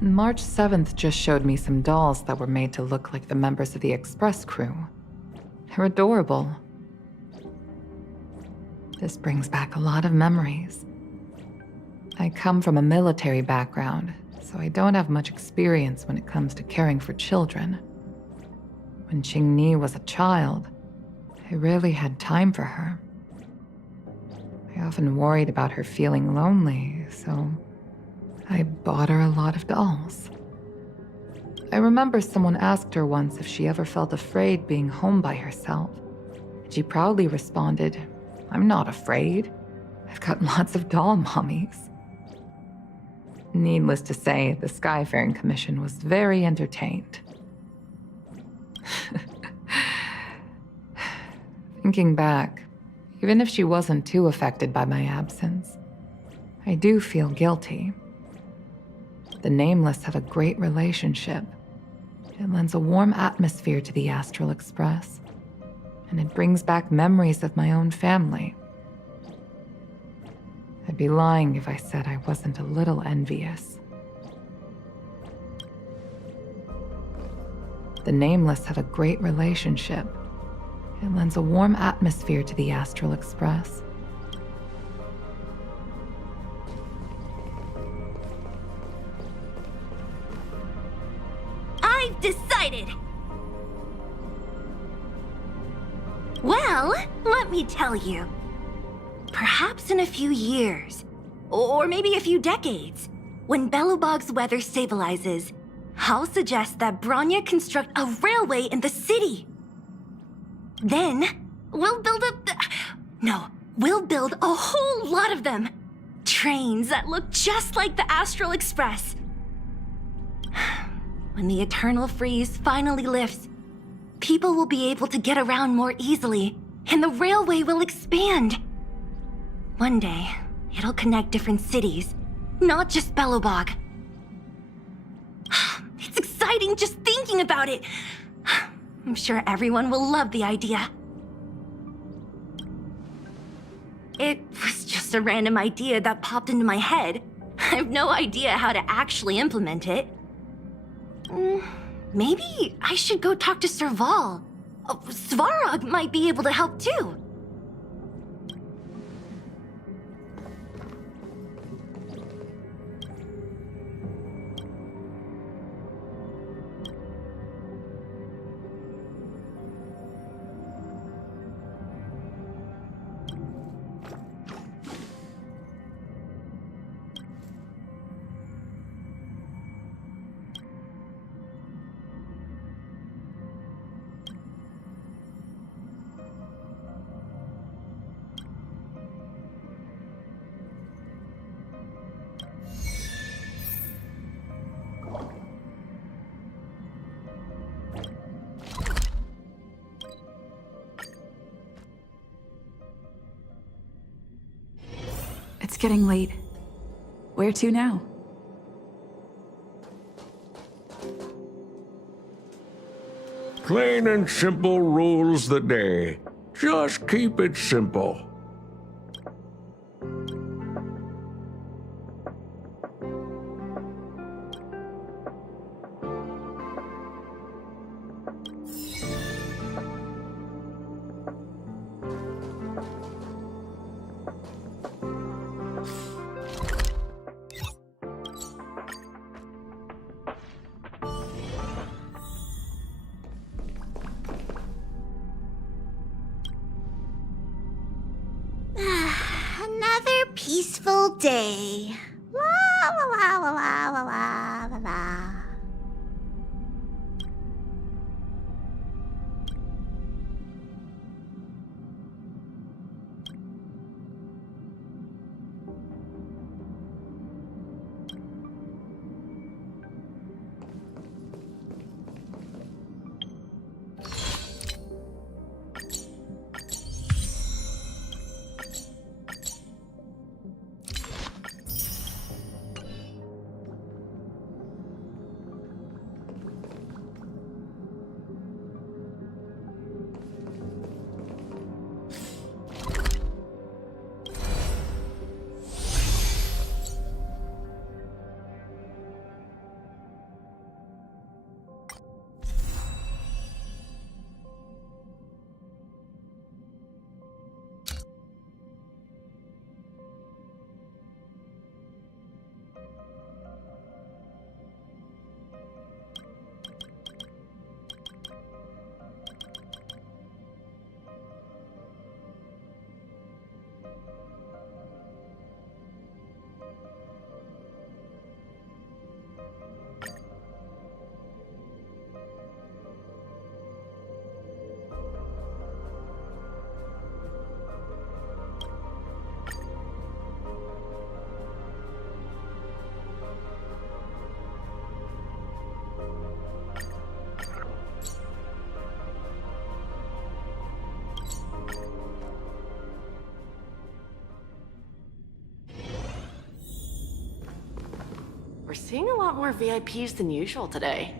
March 7th just showed me some dolls that were made to look like the members of the Express crew. They're adorable. This brings back a lot of memories. I come from a military background, so I don't have much experience when it comes to caring for children. When Qingni was a child, I rarely had time for her. I often worried about her feeling lonely, so I bought her a lot of dolls. I remember someone asked her once if she ever felt afraid being home by herself. She proudly responded, "I'm not afraid. I've got lots of doll mommies." Needless to say, the Skyfaring Commission was very entertained. Thinking back, even if she wasn't too affected by my absence, I do feel guilty. The Nameless have a great relationship. It lends a warm atmosphere to the Astral Express, and it brings back memories of my own family. I'd be lying if I said I wasn't a little envious. The Nameless have a great relationship. It lends a warm atmosphere to the Astral Express. I've decided! Well, let me tell you. Perhaps in a few years, or maybe a few decades, when Belobog's weather stabilizes, I'll suggest that Bronya construct a railway in the city. Then, we'll build we'll build a whole lot of them. Trains that look just like the Astral Express. When the eternal freeze finally lifts, people will be able to get around more easily, and the railway will expand. One day, it'll connect different cities, not just Belobog. It's exciting just thinking about it. I'm sure everyone will love the idea. It was just a random idea that popped into my head. I have no idea how to actually implement it. Maybe I should go talk to Serval. Svarog might be able to help too. It's getting late. Where to now? Plain and simple rules the day. Just keep it simple. Another peaceful day. La la la la la la la la. Seeing a lot more VIPs than usual today.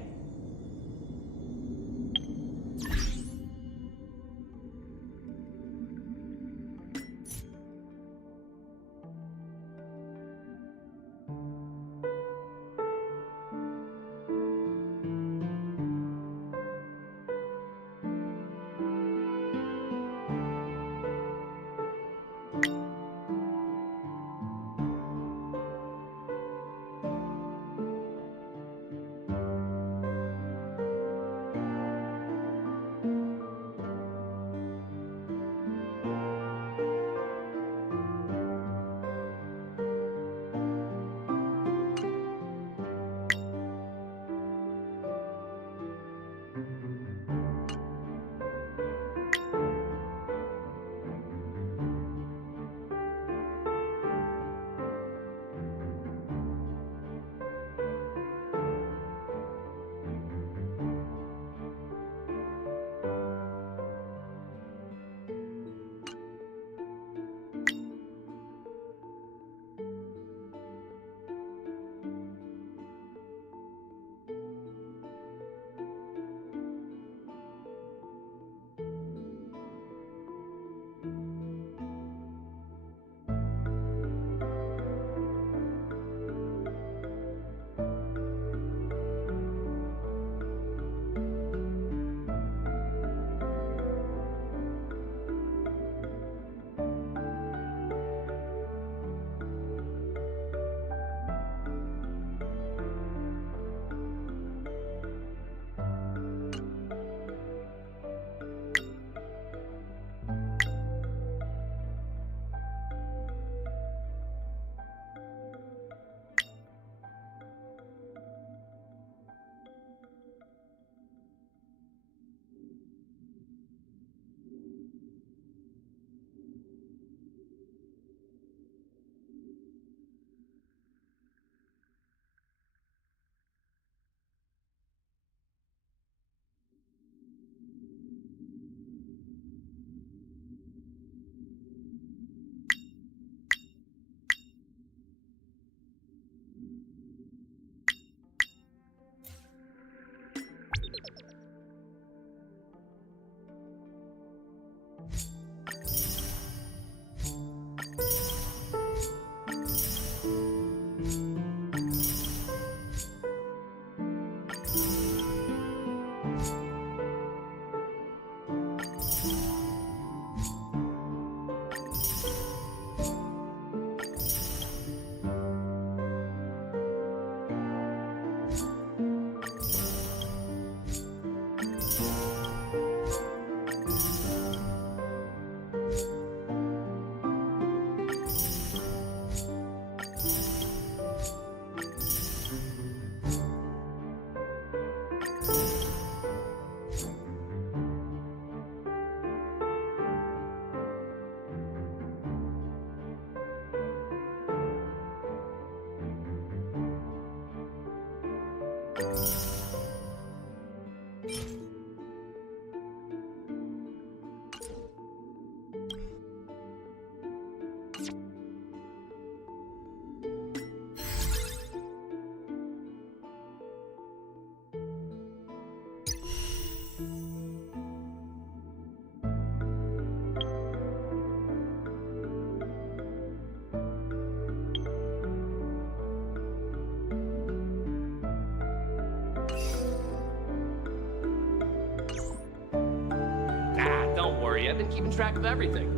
Don't worry, I've been keeping track of everything.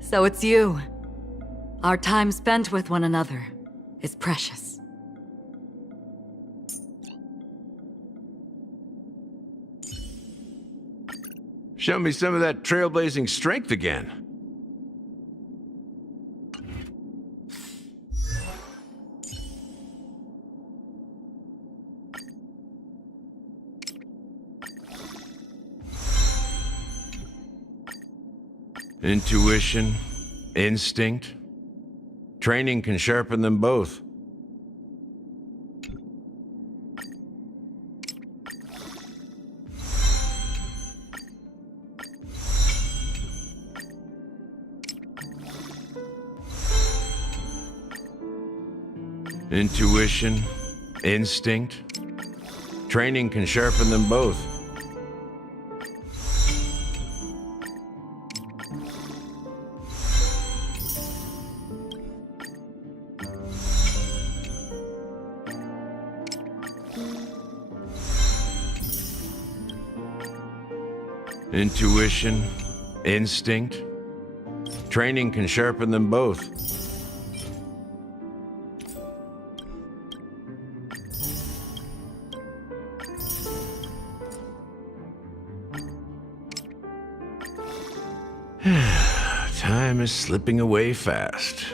So it's you. Our time spent with one another is precious. Show me some of that trailblazing strength again. Intuition, instinct. Training can sharpen them both. Intuition, instinct. Training can sharpen them both. Intuition, instinct. Training can sharpen them both. Time is slipping away fast.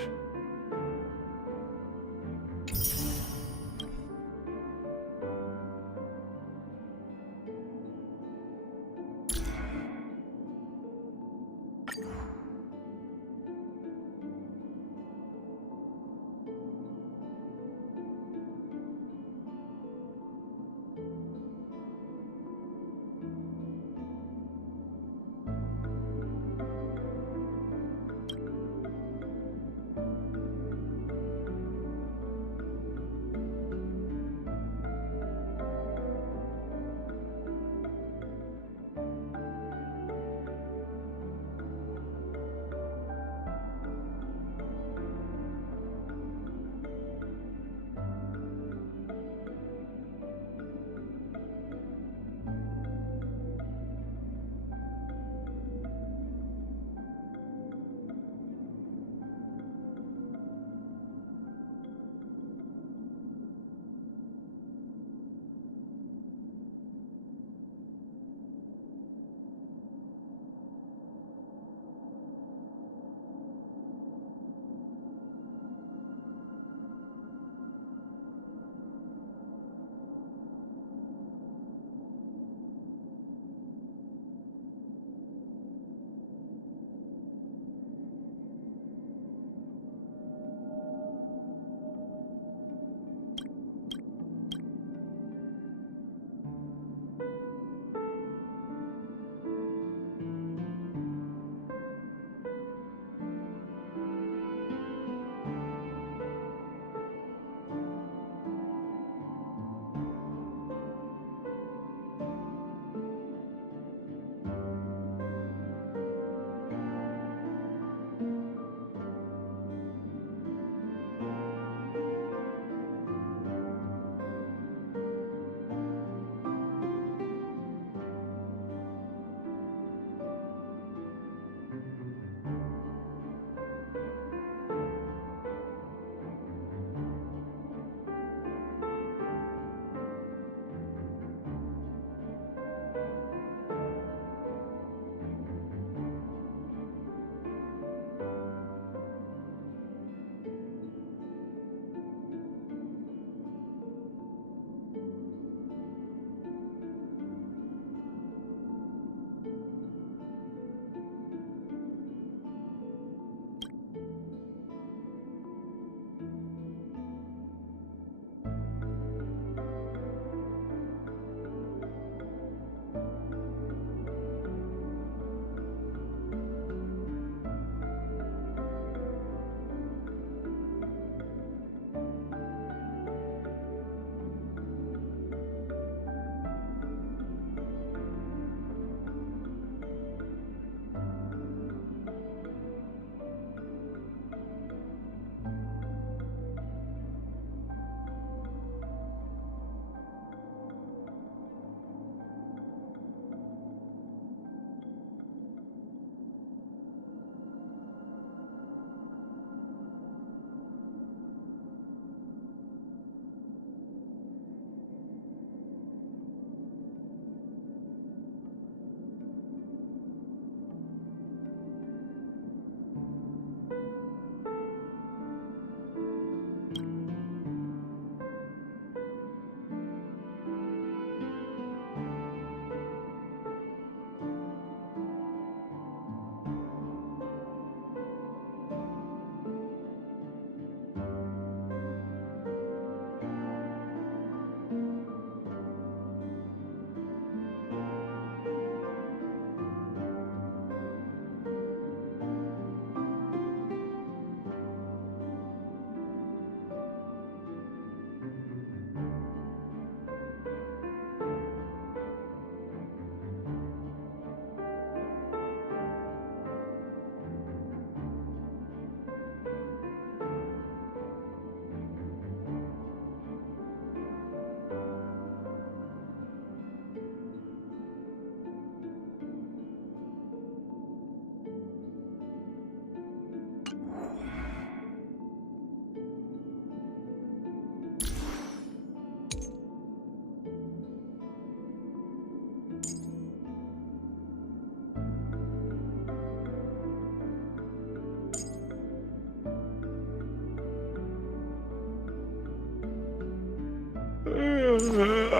Yeah.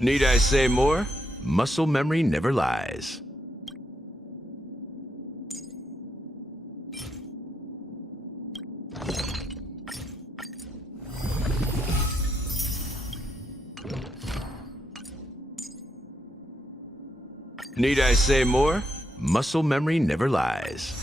Need I say more? Muscle memory never lies. Need I say more? Muscle memory never lies.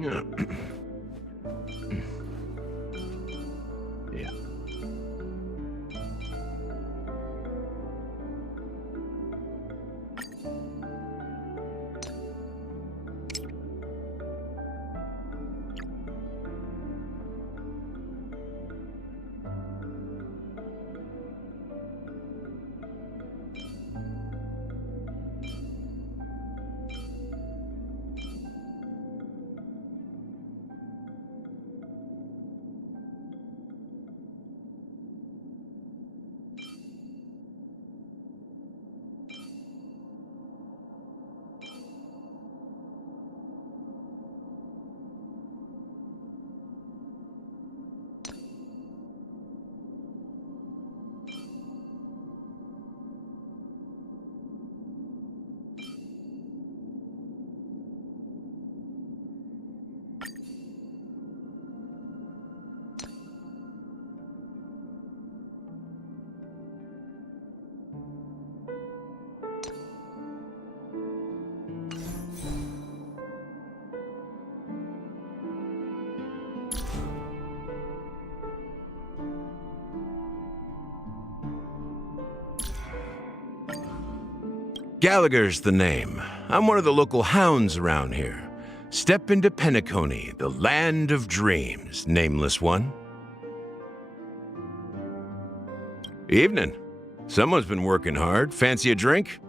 Yeah. Gallagher's the name. I'm one of the local hounds around here. Step into Penacony, the land of dreams, nameless one. Evening. Someone's been working hard. Fancy a drink?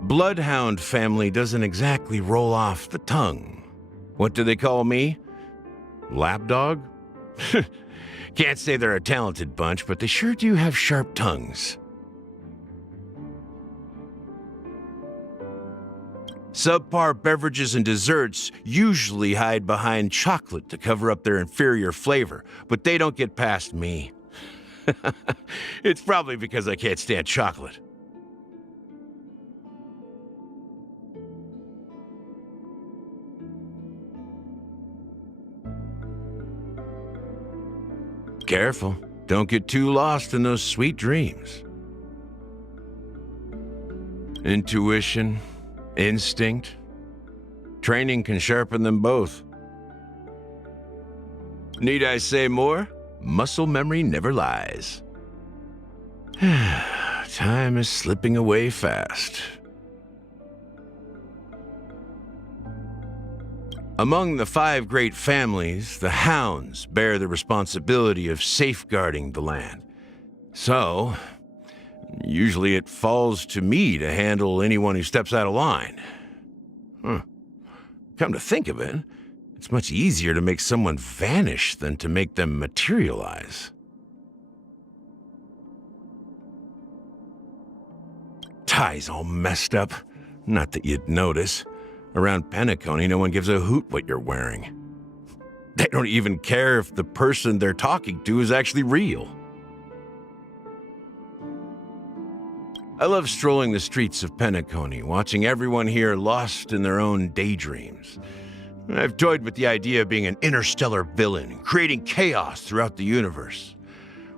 Bloodhound family doesn't exactly roll off the tongue. What do they call me? Lapdog? Can't say they're a talented bunch, but they sure do have sharp tongues. Subpar beverages and desserts usually hide behind chocolate to cover up their inferior flavor, but they don't get past me. It's probably because I can't stand chocolate. Careful, don't get too lost in those sweet dreams. Intuition, instinct, training can sharpen them both. Need I say more? Muscle memory never lies. Time is slipping away fast. Among the 5 great families, the hounds bear the responsibility of safeguarding the land. So, usually it falls to me to handle anyone who steps out of line. Come to think of it, it's much easier to make someone vanish than to make them materialize. Tie's all messed up. Not that you'd notice. Around Penacony, no one gives a hoot what you're wearing. They don't even care if the person they're talking to is actually real. I love strolling the streets of Penacony, watching everyone here lost in their own daydreams. I've toyed with the idea of being an interstellar villain, creating chaos throughout the universe.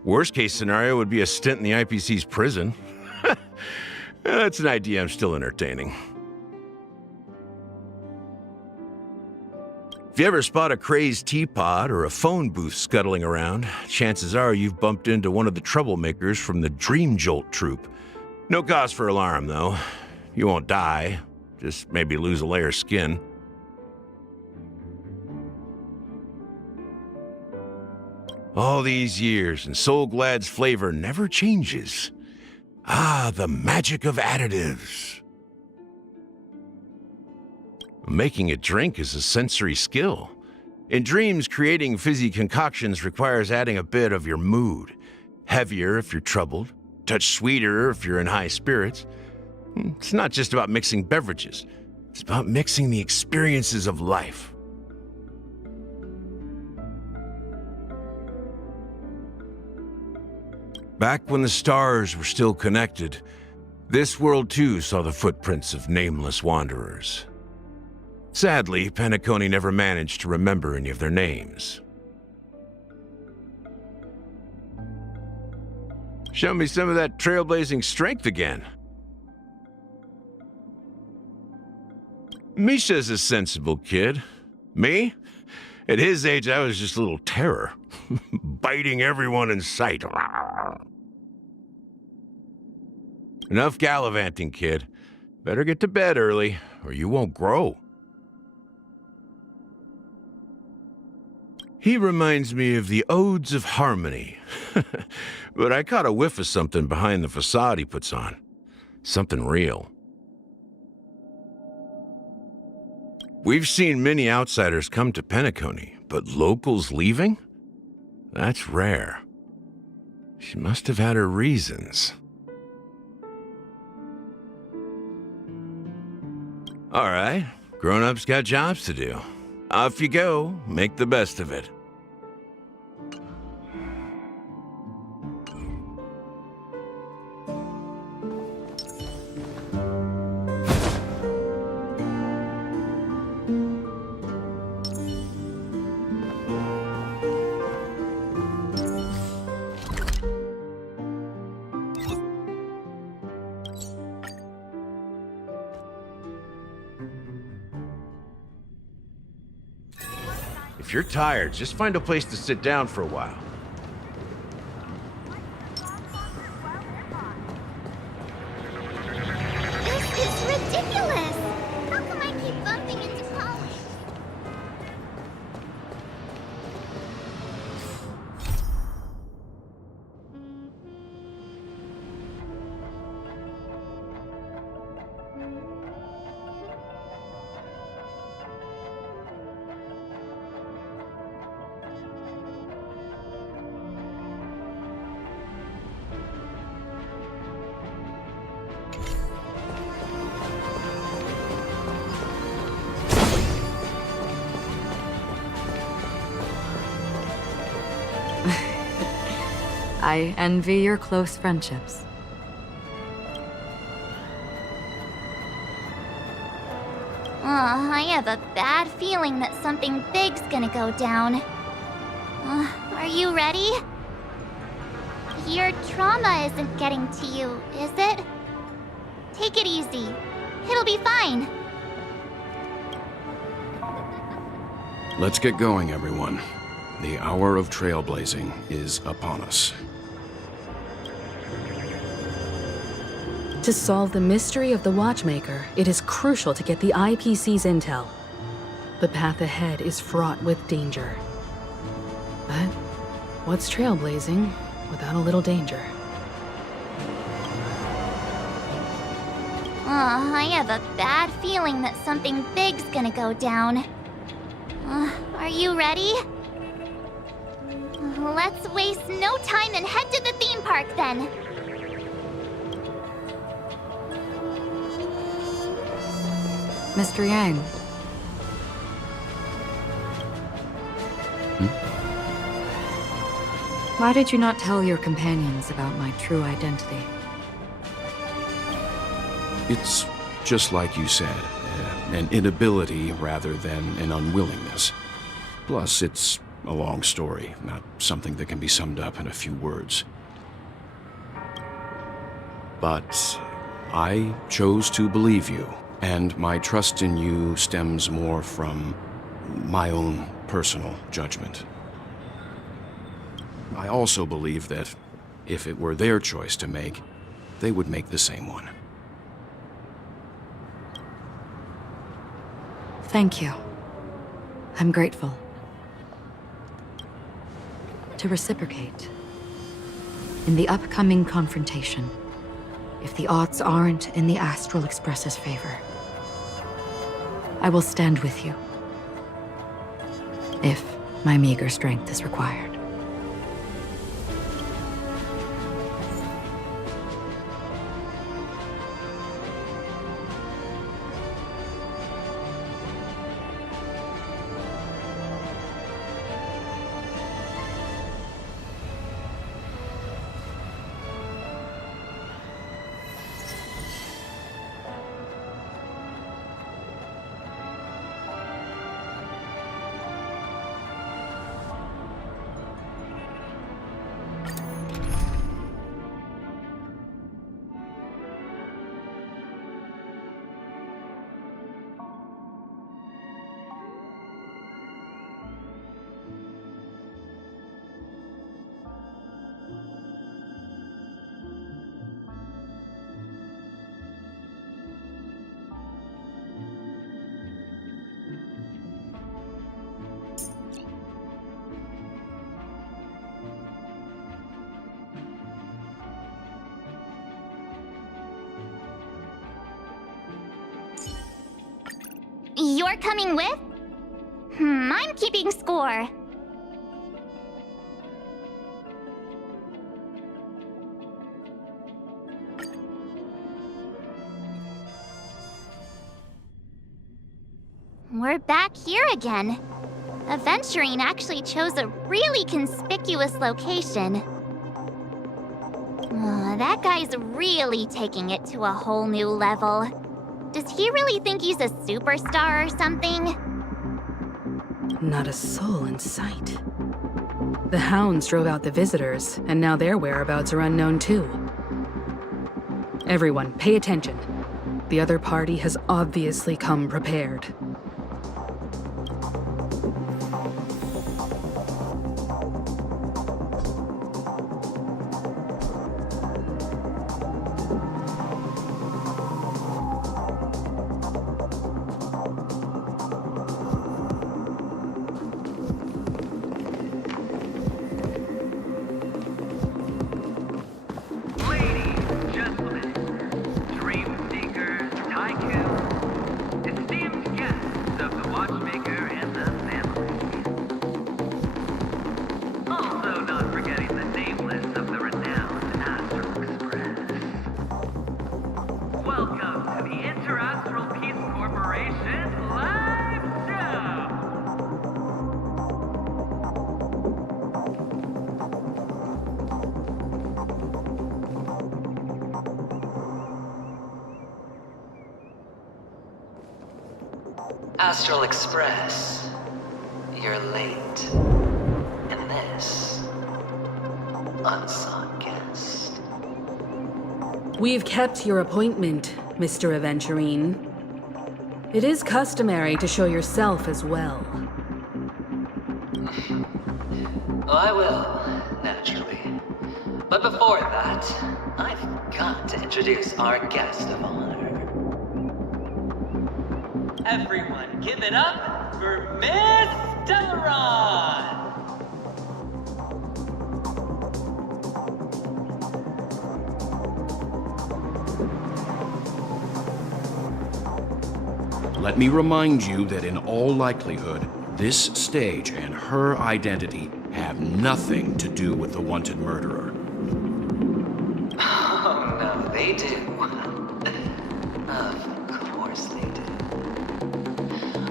Worst case scenario would be a stint in the IPC's prison. That's an idea I'm still entertaining. If you ever spot a crazed teapot or a phone booth scuttling around, chances are you've bumped into one of the troublemakers from the Dream Jolt troupe. No cause for alarm, though. You won't die, just maybe lose a layer of skin. All these years, and Soul Glad's flavor never changes. Ah, the magic of additives. Making a drink is a sensory skill. In dreams, creating fizzy concoctions requires adding a bit of your mood. Heavier if you're troubled, touch sweeter if you're in high spirits. It's not just about mixing beverages. It's about mixing the experiences of life. Back when the stars were still connected, this world too saw the footprints of nameless wanderers. Sadly, Penacony never managed to remember any of their names. Show me some of that trailblazing strength again. Misha's a sensible kid. Me? At his age, I was just a little terror, biting everyone in sight. Enough gallivanting, kid. Better get to bed early, or you won't grow. He reminds me of the Odes of Harmony, but I caught a whiff of something behind the facade he puts on. Something real. We've seen many outsiders come to Penacony, but locals leaving? That's rare. She must have had her reasons. All right, grown-ups got jobs to do. Off you go, make the best of it. If you're tired, just find a place to sit down for a while. This is ridiculous! How come I keep bumping into Polly? I envy your close friendships. I have a bad feeling that something big's gonna go down. Are you ready? Your trauma isn't getting to you, is it? Take it easy. It'll be fine. Let's get going, everyone. The hour of trailblazing is upon us. To solve the mystery of the Watchmaker, it is crucial to get the IPC's intel. The path ahead is fraught with danger. But what's trailblazing without a little danger? I have a bad feeling that something big's gonna go down. Are you ready? Let's waste no time and head to the theme park then. Mr. Yang. Why did you not tell your companions about my true identity? It's just like you said, an inability rather than an unwillingness. Plus, it's a long story, not something that can be summed up in a few words. But I chose to believe you, and my trust in you stems more from my own personal judgment. I also believe that if it were their choice to make, they would make the same one. Thank you. I'm grateful. To reciprocate, in the upcoming confrontation, if the odds aren't in the Astral Express's favor, I will stand with you. If my meager strength is required. You're coming with? I'm keeping score. We're back here again. Aventurine actually chose a really conspicuous location. That guy's really taking it to a whole new level. Does he really think he's a superstar or something? Not a soul in sight. The hounds drove out the visitors, and now their whereabouts are unknown too. Everyone, pay attention. The other party has obviously come prepared. Astral Express, you're late. And this, unsought guest. We've kept your appointment, Mr. Aventurine. It is customary to show yourself as well. I will, naturally. But before that, I've got to introduce our guest of honor. Everyone, give it up for Miss Delaron! Let me remind you that in all likelihood, this stage and her identity have nothing to do with the wanted murderer. Oh, no, they do. Of course they do.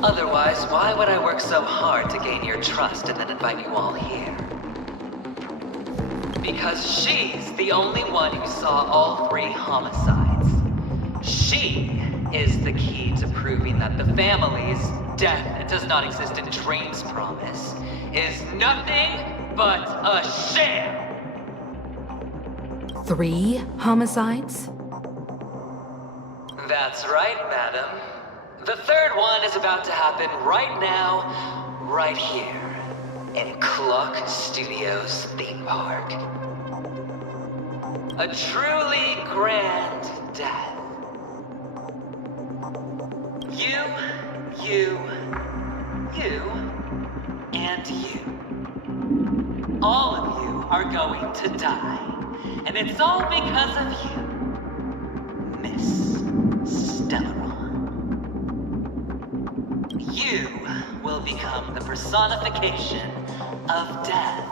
Otherwise, why would I work so hard to gain your trust and then invite you all here? Because she's the only one who saw all 3 homicides. She is the key to proving that the family's death does not exist in Dream's promise is nothing but a sham! 3 homicides? That's right, madam. The third one is about to happen right now, right here, in Clock Studios theme park. A truly grand death. You, and you. All of you are going to die. And it's all because of you, Miss Stellaron. You will become the personification of death.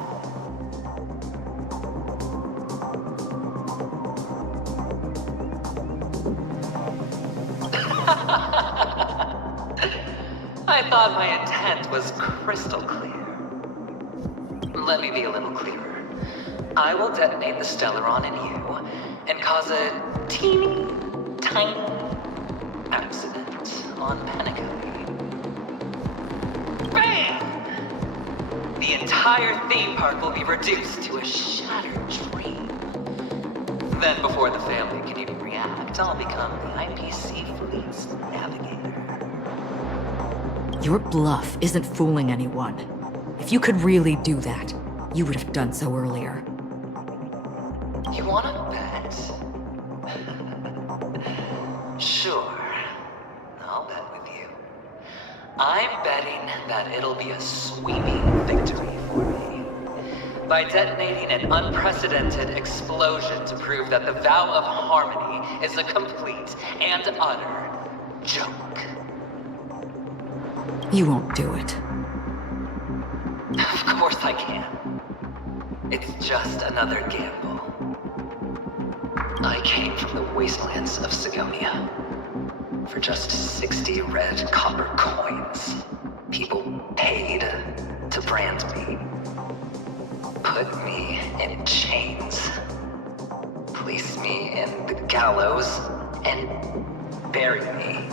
I thought my intent was crystal clear. Let me be a little clearer. I will detonate the Stellaron in you and cause a teeny, tiny accident on Penacony. Bam! The entire theme park will be reduced to a shattered dream. Then before the family can even react, I'll become the IPC fleet's navigator. Your bluff isn't fooling anyone. If you could really do that, you would have done so earlier. You wanna bet? Sure. I'll bet with you. I'm betting that it'll be a sweeping victory for me. By detonating an unprecedented explosion to prove that the vow of harmony is a complete and utter joke. You won't do it. Of course I can. It's just another gamble. I came from the wastelands of Sigonia. For just 60 red copper coins, people paid to brand me. Put me in chains. Place me in the gallows and bury me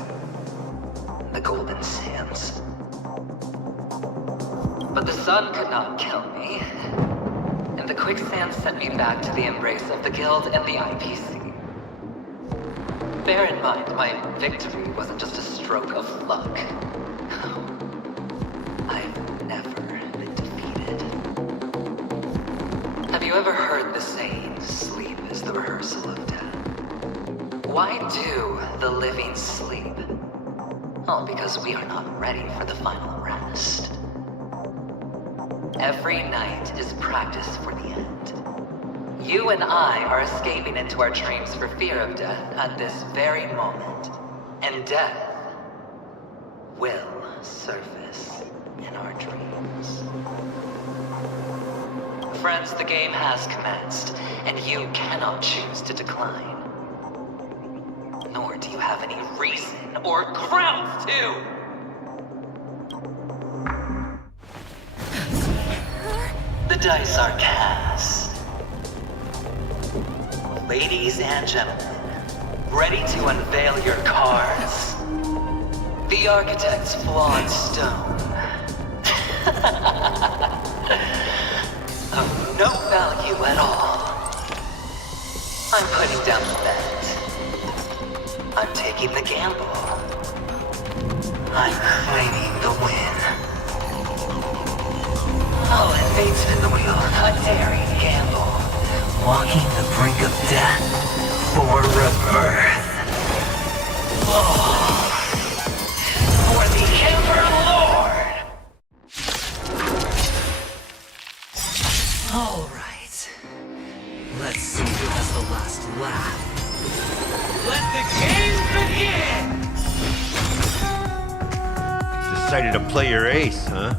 in the golden sands. But the sun could not kill me, and the quicksand sent me back to the embrace of the Guild and the IPC. Bear in mind, my victory wasn't just a stroke of luck. I've never been defeated. Have you ever heard the saying, sleep is the rehearsal of death? Why do the living sleep? Oh, because we are not ready for the final rest. Every night is practice for the end. You and I are escaping into our dreams for fear of death at this very moment. And death will surface in our dreams. Friends, the game has commenced, and you cannot choose to decline. Nor do you have any reason or grounds to! The dice are cast. Ladies and gentlemen, ready to unveil your cards? The architect's flawed stone. Of no value at all. I'm putting down the bet. I'm taking the gamble. I'm claiming the win. I'll invade spin the wheel, a daring gamble. Walking the brink of death for rebirth. Oh, for the Emperor Lord! All right. Let's see who has the last laugh. Let the game begin! Decided to play your ace, huh?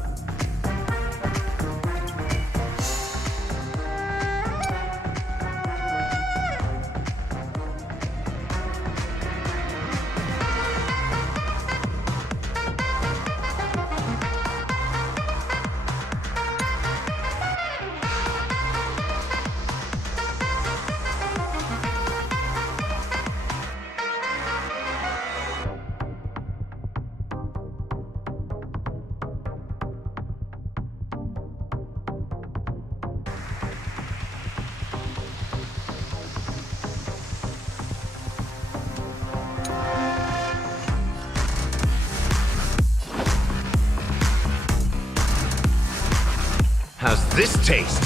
this taste?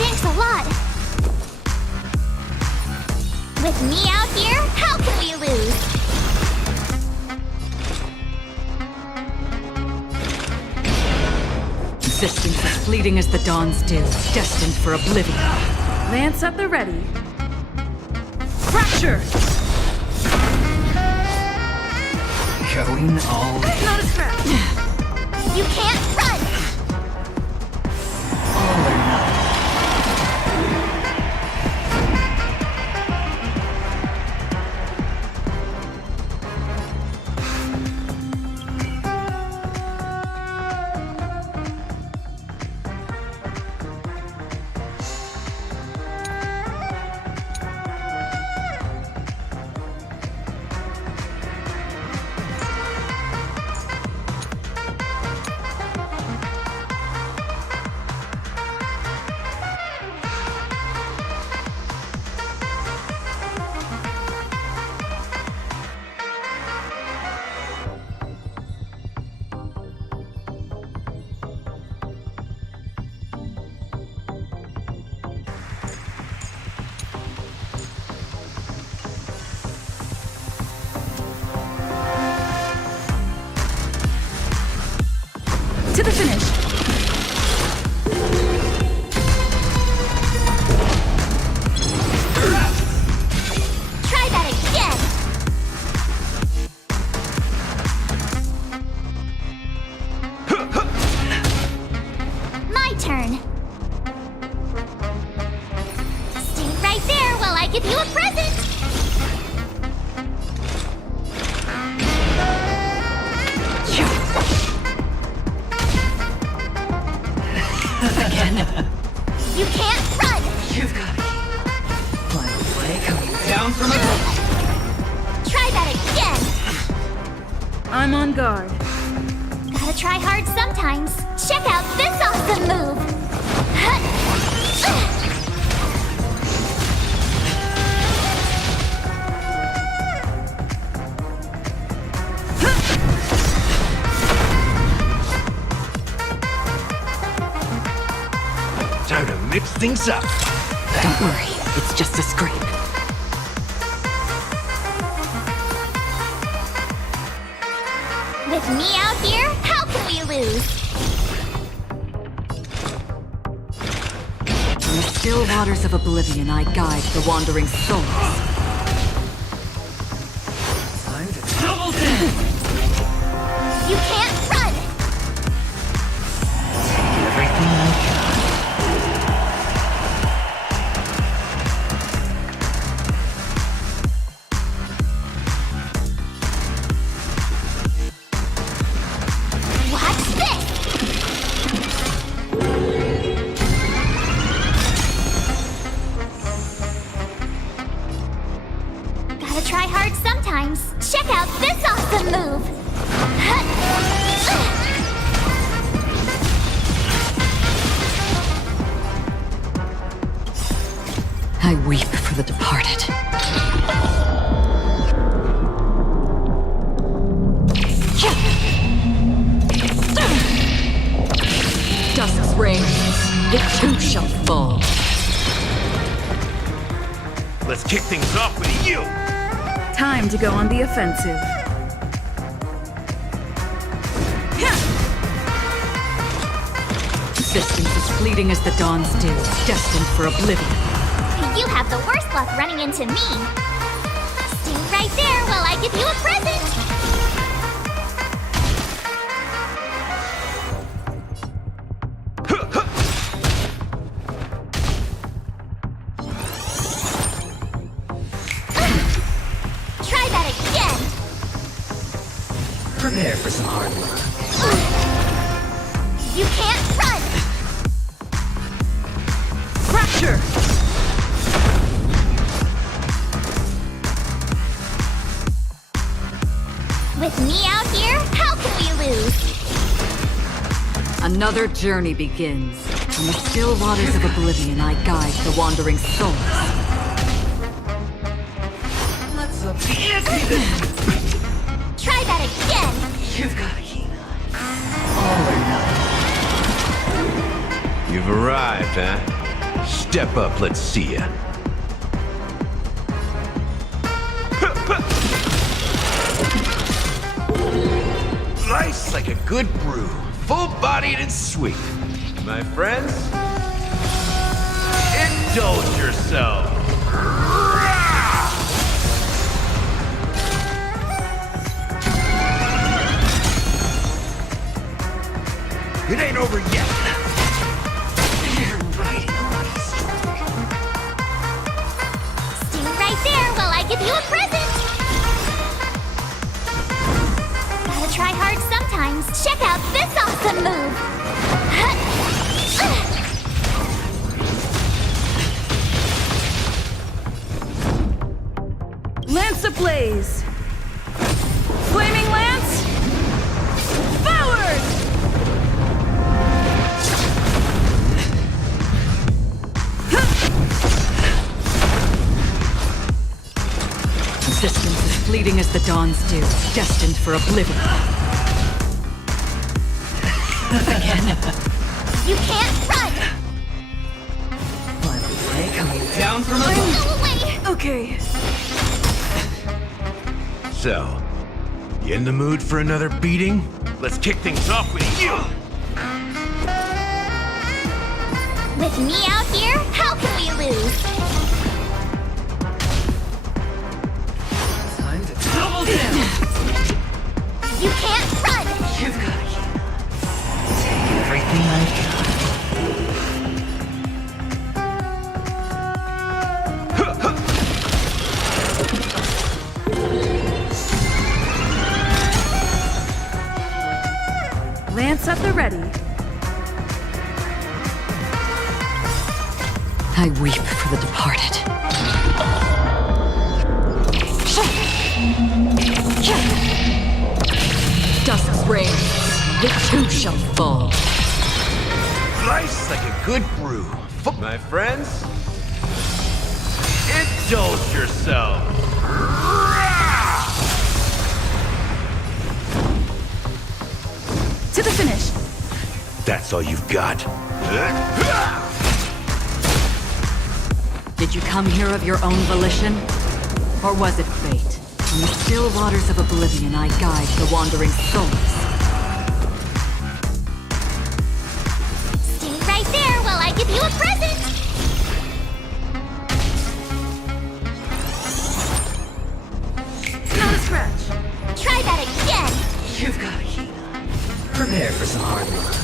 Thanks a lot. With me out here, how can we lose? Existence as fleeting as the dawn's dew, destined for oblivion. Lance at the ready. Fracture! Going all in. Not a scratch. You can't run! All or nothing. To the finish. Try that again! My turn. Stay right there while I give you a present! You can't run! You've got it. Final play coming down from above. Try that again! I'm on guard. Gotta try hard sometimes. Check out this awesome move! Time to mix things up. Don't worry, it's just a scrape. With me out here, how can we lose? In the still waters of oblivion, I guide the wandering souls. Time to double down. You can't run! Everything I got. Watch this! Gotta try hard sometimes. Check out this awesome move! I weep for the departed. Dusk's reign, it too shall fall. Let's kick things off with you! Time to go on the offensive. Existence as fleeting as the dawn's dew, destined for oblivion. You have the worst luck running into me. Stay right there while I give you a present! Try that again! Prepare for some hard luck. You can't run! Fracture! With me out here, how can we lose? Another journey begins. In the still waters of oblivion, I guide the wandering souls. Let's up the ante then. Try that again! You've got it, Hina. All or nothing. You've arrived, huh? Step up, let's see ya. Nice like a good brew, full-bodied and sweet. My friends, indulge yourself. It ain't over yet. Stay right there while I give you a present! Gotta try hard sometimes. Check out this awesome move! Lance ablaze! Flaming lance! Forward! Resistance is fleeting as the dawn's dew, destined for oblivion. Again. You can't run! One way coming down from above. Go away! Okay. So, you in the mood for another beating? Let's kick things off with you! With me out here, how can we lose? Time to double down. You can't run! You've got to take everything I've got. Lance at the ready. I weep for the departed. Dusk's reign, the two shall fall. Nice like a good brew. My friends, indulge yourself. To the finish. That's all you've got. Did you come here of your own volition? Or was it fate? On the still waters of oblivion, I guide the wandering souls. Stay right there while I give you a present! Not a scratch. Try that again! You've got to heat up. Prepare for some hard luck.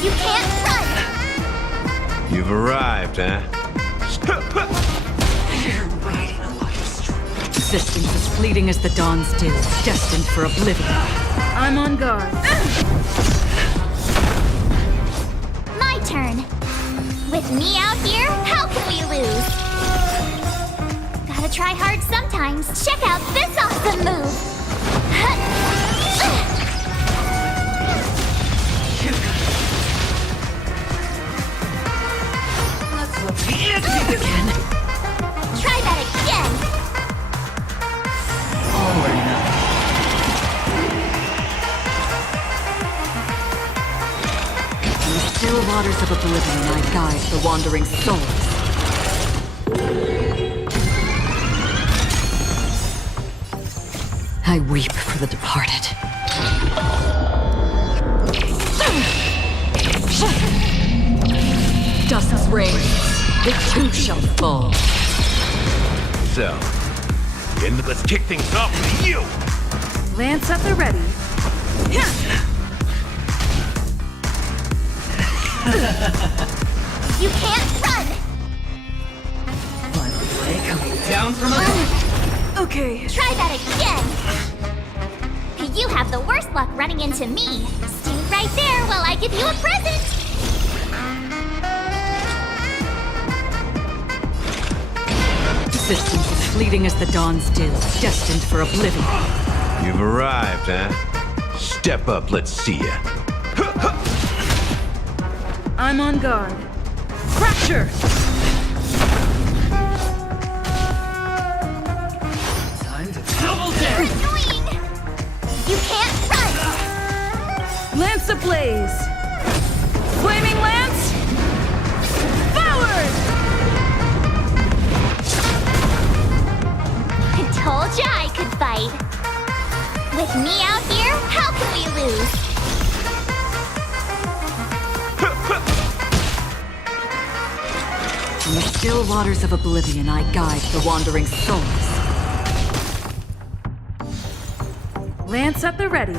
You can't run! You've arrived, huh? You're riding a lucky streak. Resistance is fleeting as the dawn's dew, destined for oblivion. I'm on guard. My turn. With me out here, how can we lose? Gotta try hard sometimes. Check out this awesome move! Let's look the ante Again. Try that again! all or nothing. In the still waters of oblivion, I guide the wandering souls. I weep for the departed. Dusk's reign, the two shall fall. So, let's kick things off with you! Lance at the ready. You can't run! One way coming down from above. Okay. Try that again! You have the worst luck running into me. Stay right there while I give you a present! Resistance is fleeting as the dawn's dew, destined for oblivion. You've arrived, huh? Step up, let's see ya. I'm on guard. Fracture! Time to double down. Annoying! You can't run! Lance ablaze! Flame fight. With me out here, how can we lose? In the still waters of oblivion, I guide the wandering souls. Lance at the ready.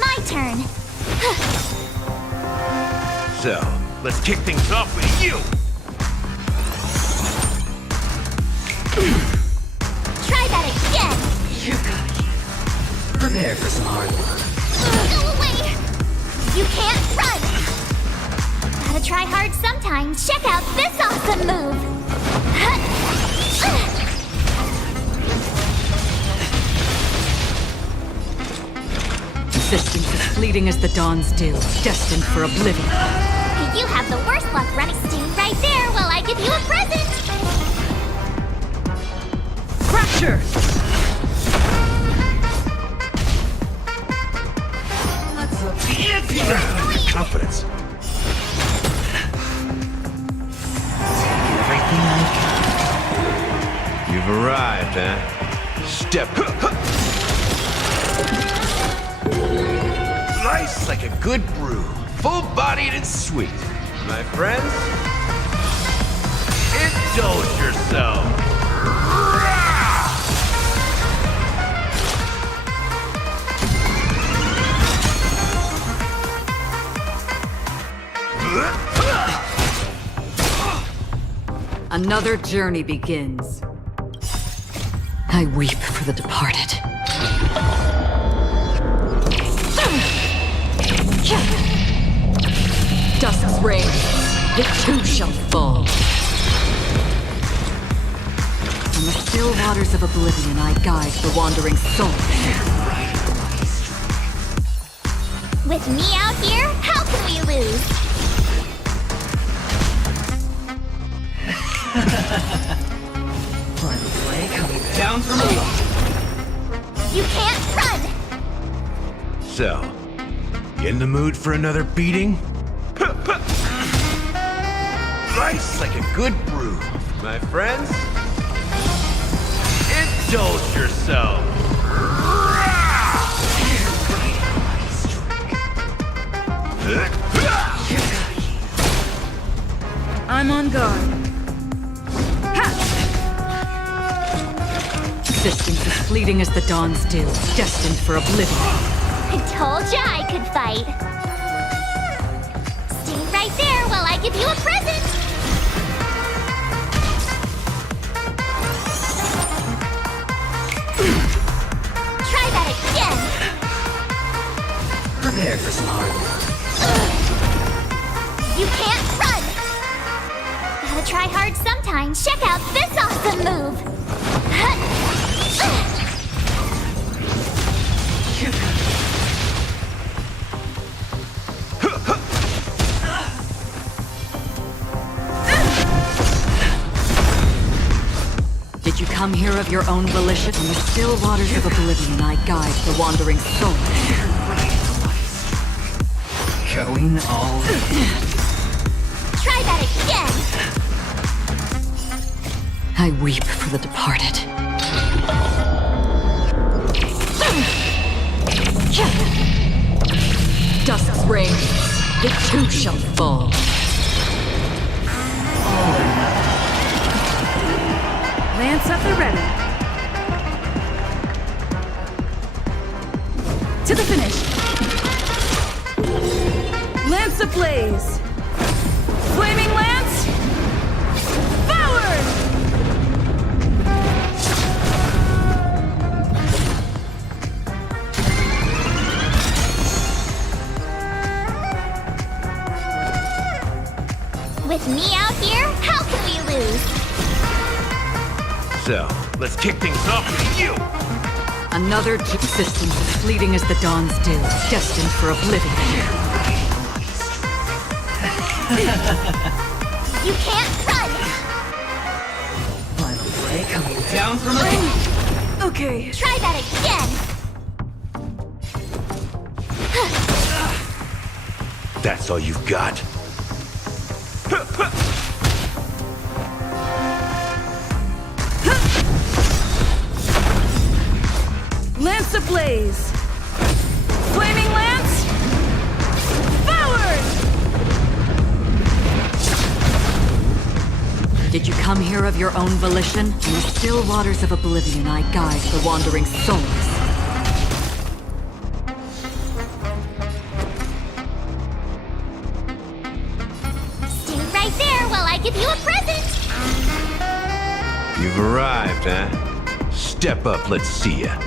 My turn. So, let's kick things off with you! Try that again. You gotta prepare for some hard work. Go away. You can't run. Gotta try hard sometimes. Check out this awesome move. Existence is fleeting as the dawn's dew, destined for oblivion. You have the worst luck running. Stay right there while I give you a present. Fracture! Confidence. Everything I You've arrived, huh? Step. Nice like a good brew. Full-bodied and sweet. My friends, indulge yourself. Another journey begins. I weep for the departed. Dusk's reign, it too shall fall. In the still waters of oblivion, I guide the wandering soul. With me out here, how can we lose? Fun play coming down from above. You can't run. So, you in the mood for another beating? Nice like a good brew. My friends, indulge yourself. I'm on guard. Existence is fleeting as the dawn's dew, destined for oblivion. I told ya I could fight. Stay right there while I give you a present. Try that again. Prepare for some hard work. You can't run. Gotta try hard sometimes. Check out this awesome move. Did you come here of your own volition? In the still waters of oblivion, I guide the wandering soul. Going all in. Try that again. I weep for the departed. Dusk's reign, it too shall fall. Lance at the ready. To the finish. Lance ablaze. Flaming lance. Forward! With me out here, how can we lose? So, let's kick things off with you! Another existence as fleeting as the dawn's dew, destined for oblivion. You can't run. Final play coming down from above. Okay. Try that again. That's all you've got? ablaze! Flaming lance! Forward! Did you come here of your own volition? In the still waters of oblivion, I guide the wandering souls. Stay right there while I give you a present! You've arrived, huh? Step up, let's see ya.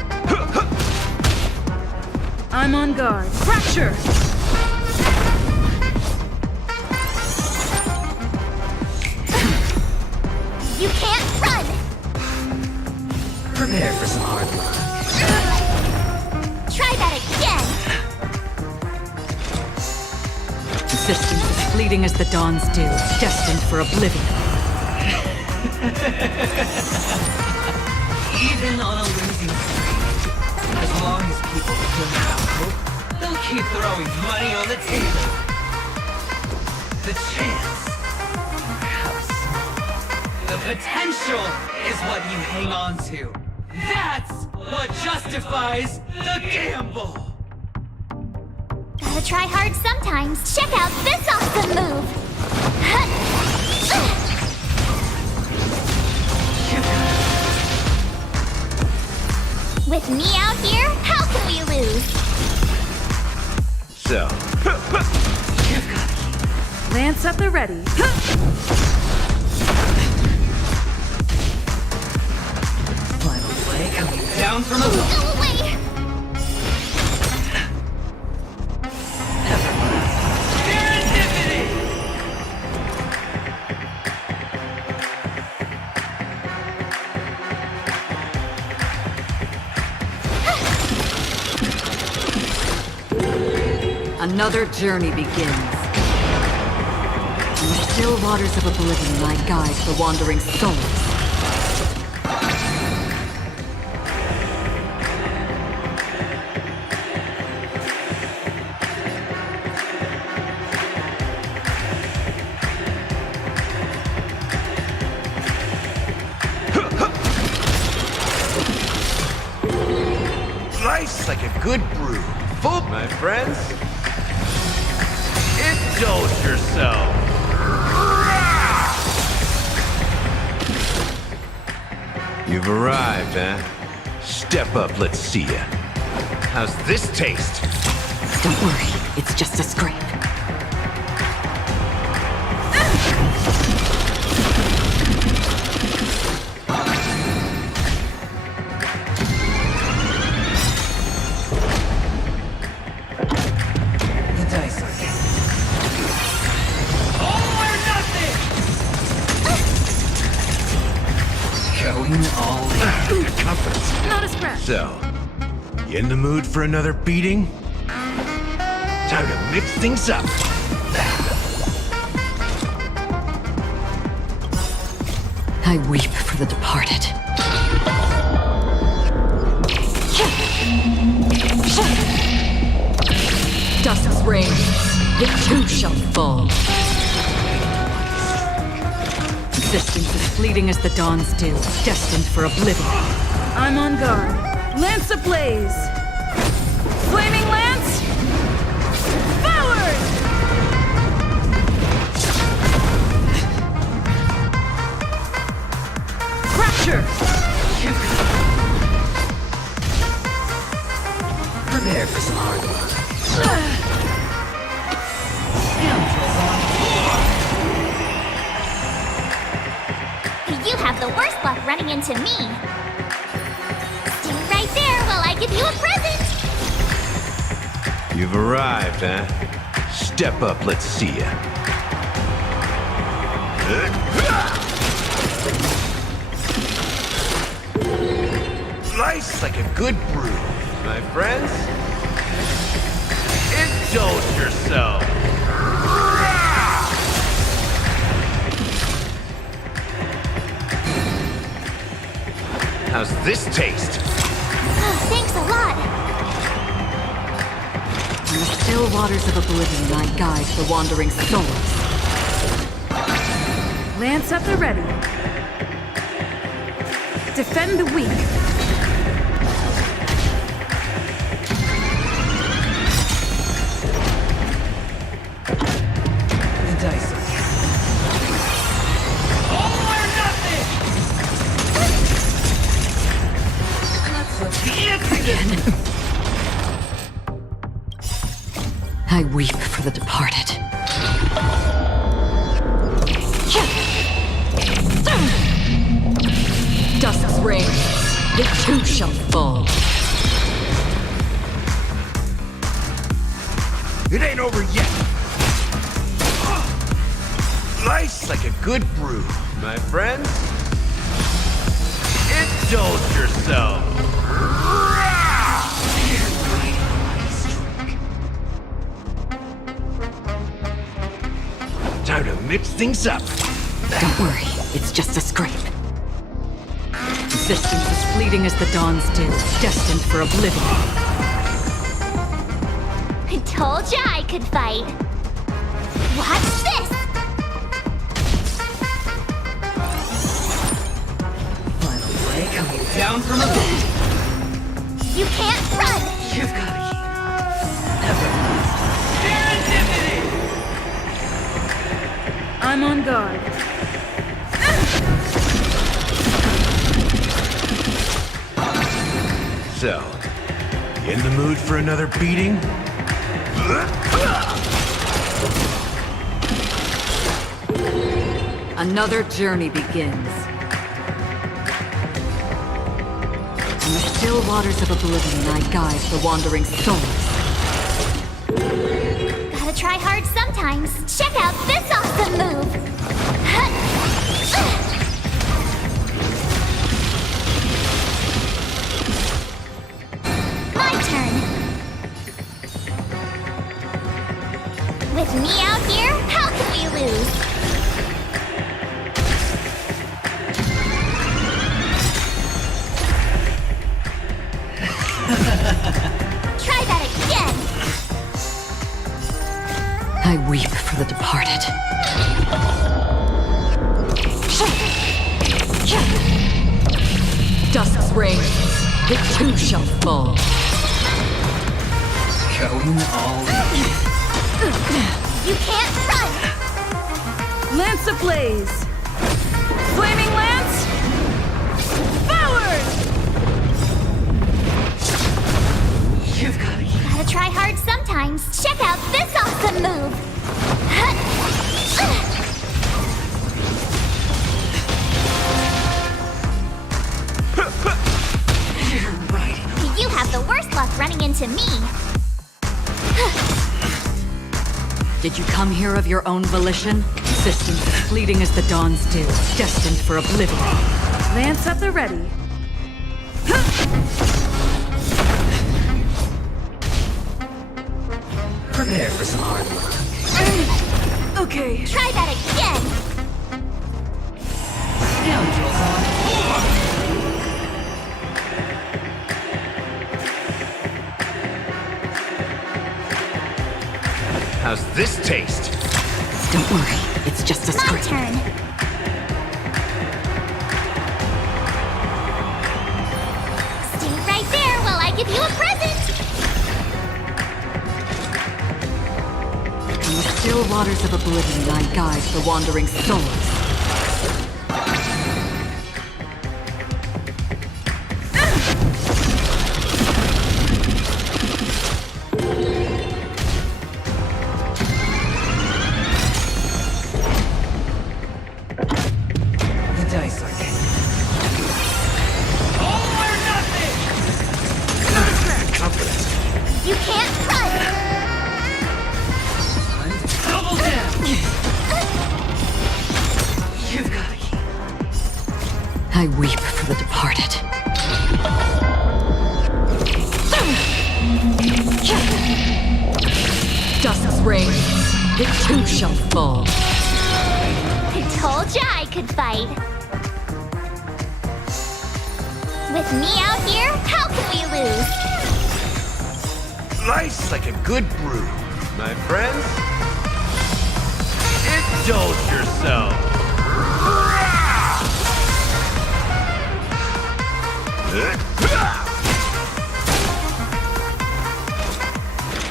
I'm on guard. Fracture! You can't run! Prepare for some hard luck. Try that again! Existence is fleeting as the dawn's dew, destined for oblivion. Even on a losing streak, as long as people cling out hope, they'll keep throwing money on the table. The chance, how small. The potential is what you hang on to. That's what justifies the gamble. Gotta try hard sometimes. Check out this awesome move! With me out here, how can we lose? So, Lance at the ready. Final play coming Down from above. Go away! Serendipity! Another journey begins. In the still waters of oblivion, I guide the wandering souls. slice like a good brew. Full, my friends. Indulge yourself. You've arrived, huh? Step up, let's see ya. How's this taste? Don't worry, it's just a scrape. The dice are game. All or nothing! Going all in. Confidence. Not a scratch. So, you in the mood for another beating? Time to mix things up. I weep for the departed. Dusk's reign, it too shall fall. Existence is fleeting as the dawn's dew, destined for oblivion. I'm on guard. Lance ablaze! Flaming lance! Forward! Fracture! Prepare for some hard luck. You have the worst luck running into me. Stay right there while I give you a present. You've arrived, huh? Step up, let's see ya. Slice like a good brew, my friends. Indulge yourself. How's this taste? Oh, thanks a lot. In the still waters of oblivion, I guide the wandering souls. Lance at the ready. Defend the weak. I weep for the departed. Dusk's reign, it too shall fall. It ain't over yet. Nice like a good brew, my friend. Indulge yourself. Time to mix things up. Don't worry, it's just a scrape. Existence is fleeting as the dawn's dew, destined for oblivion. I told ya I could fight. Watch this! Final play coming down from above. You can't run! You've got to Serendipity! I'm on guard. So, you in the mood for another beating? Another journey begins. In the still waters of oblivion, I guide the wandering souls. Gotta try hard sometimes. Check out this awesome move! My turn. With me out here, how can we lose? Try that again! I weep for the departed. Dusk's reign, it too shall fall. Going all in. You can't run! Lance ablaze! Flaming lance! Forward! You've got to Gotta try hard sometimes. Check out this awesome move! You have the worst luck running into me. Did you come here of your own volition? Existence is fleeting as the dawn's dew, destined for oblivion. Lance at the ready. prepare for some hard work. Okay. Try that again! Scoundrels on How's this taste? Don't worry, it's just a My script. turn! Stay right there while I give you a present! In the still waters of oblivion, I guide the wandering souls. the dice are getting. All or nothing! Confidence. You can't run! Time to double down! You've got to I weep for the departed. Dusk's reign, it too shall fall. I told ya I could fight. With me out here, how can we lose? Nice like a good brew, my friends. Indulge yourself.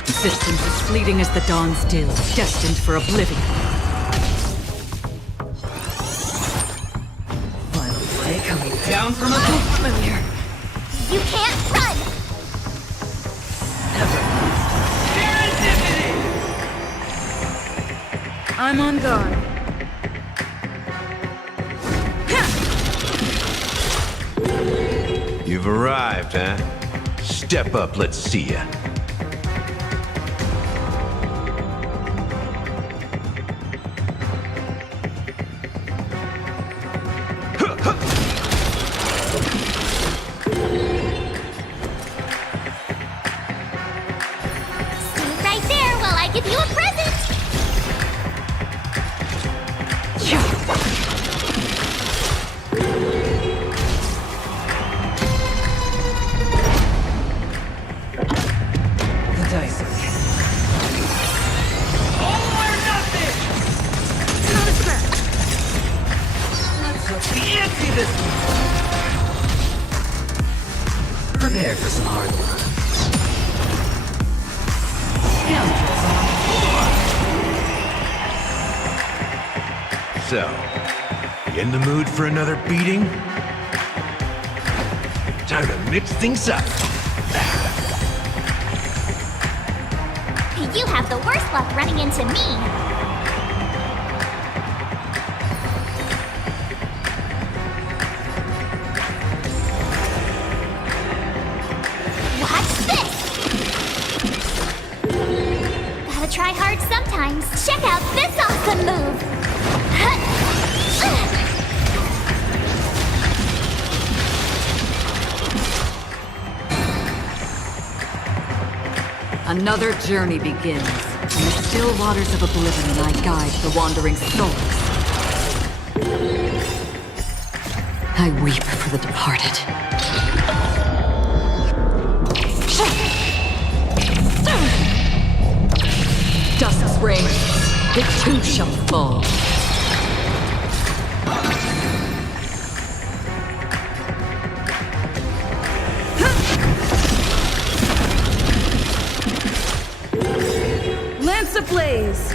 Existence is fleeting as the dawn's dew, destined for oblivion. final play coming down from above. Familiar. You can't run! Serendipity! I'm on guard. You've arrived, huh? Step up, let's see ya. Stand right there while I give you a present. The dice are All or nothing! Not a scratch. Let's up the ante this one. Prepare for some hard work. Scoundrels on So, you in the mood for another beating? Time to mix things up. You have the worst luck running into me. Watch this! Gotta try hard sometimes. Check out this awesome move! Another journey begins. In the still waters of oblivion, I guide the wandering souls. I weep for the departed. Dusk's ring, it too shall fall. Lance ablaze!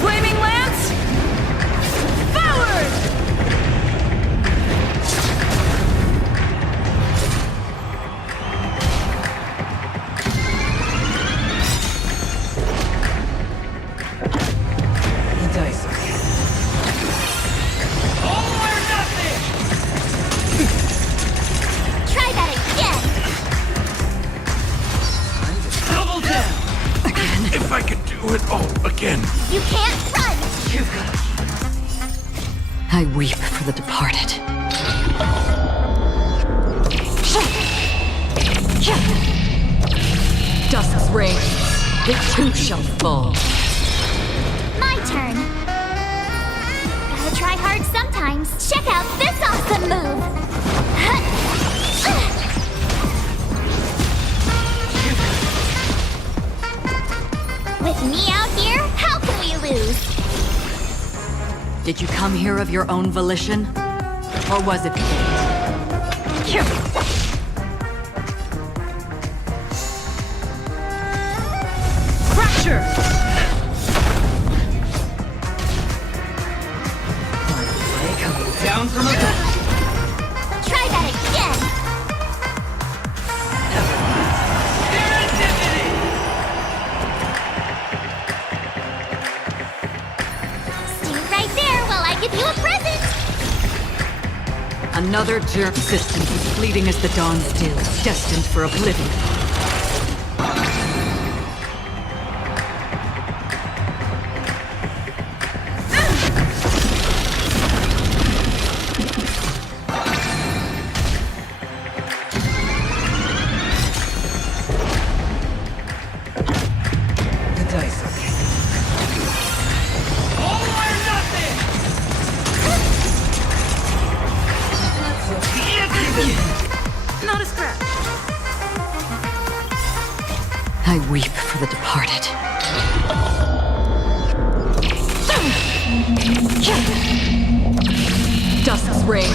Flaming lance! Forward! the dice are All or nothing! Try that again! Double down! If I could do it all again. You can't run! I weep for the departed. Dusk's ring, it too shall fall. My turn. Gotta try hard sometimes. Check out this awesome move! With me out here, how can we lose? Did you come here of your own volition? Or was it fate? Fracture! play coming down from above. Try that again! Stand right there while I give you a present! Another jerk existence as fleeting as the dawn's dew, destined for oblivion. The dice are All or nothing! let's up the ante this one. Not a scratch. I weep for the departed. Dusk's ring,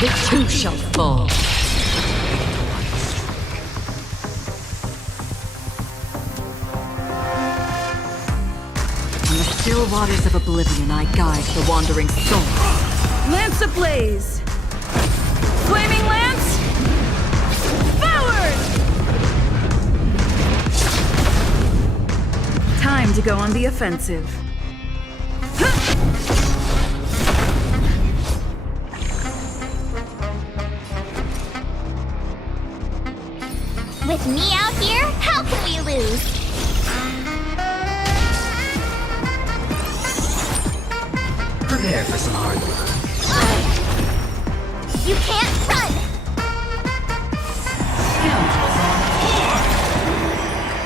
it too shall fall. On the still waters of oblivion, I guide the wandering souls. Lance ablaze! Flaming lance! Forward! Time to go on the offensive. With me out here, how can we lose? Prepare for some hard work. You can't run!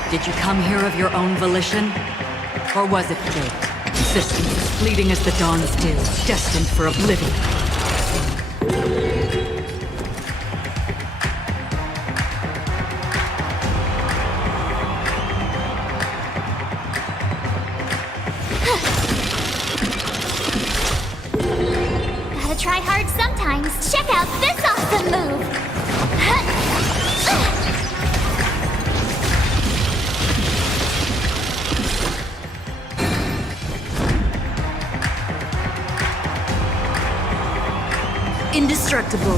Did you come here of your own volition? Or was it fate? Existence as fleeting as the dawn's dew, destined for oblivion. Gotta try hard sometimes. Check out this awesome move! Indestructible.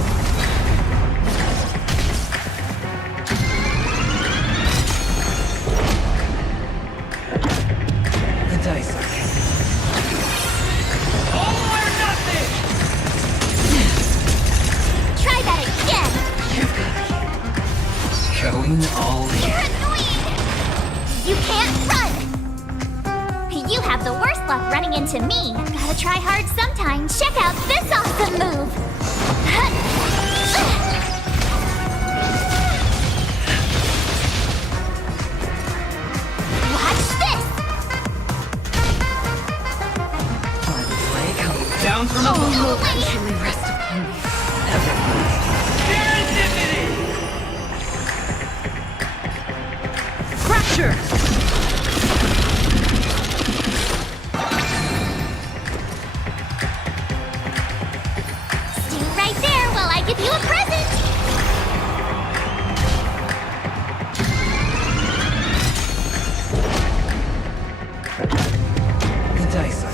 The dice are Try that again! going all in. You're annoying! You can't run! You have the worst luck running into me. Gotta try hard sometimes. Check out this awesome move! Watch this! Fun play coming down from above. Go away! Rest upon me. Fracture! Stay right there while I give you a present! The dice are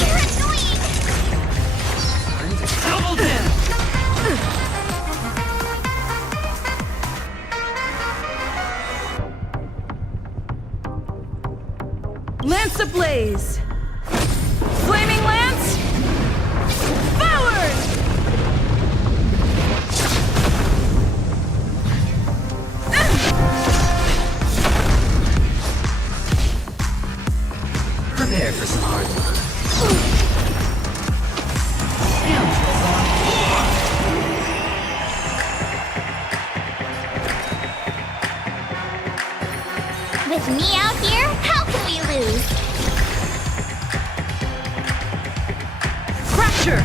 You're annoying! double down. Lance ablaze! Flaming lance! Forward! Prepare for some hard work. With me out here, how can we lose? Fracture!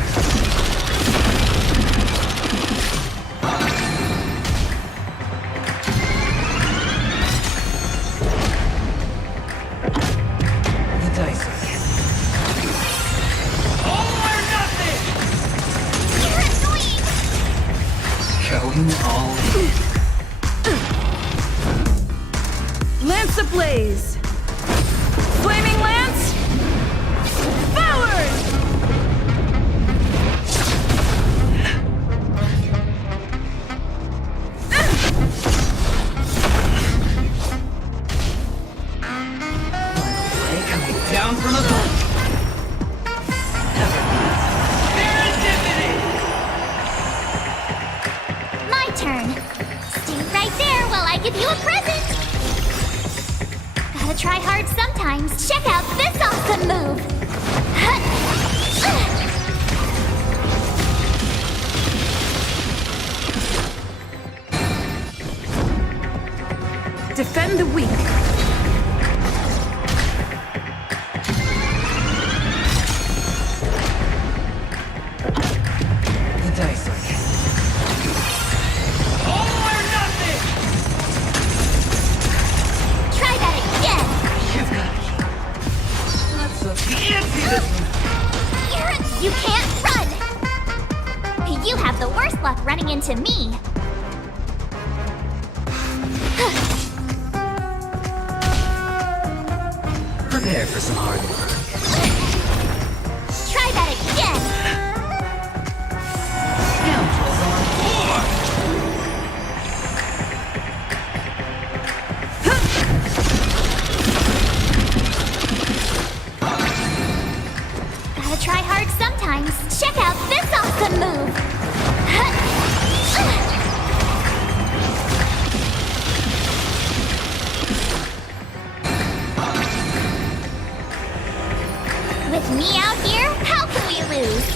The dice are You're annoying! going all in. Lance ablaze! Flaming lance! Forward! Play coming down from above. My turn. Stay right there while I give you a present. Gotta try hard sometimes. Check out this awesome move. Defend the weak. The dice are Try that again. You've got lots of fancy this one. You can't run. You have the worst luck running into me. Prepare for some hard work. Try that again. Gotta try hard sometimes. Check out this awesome move. With me out here, how can we lose?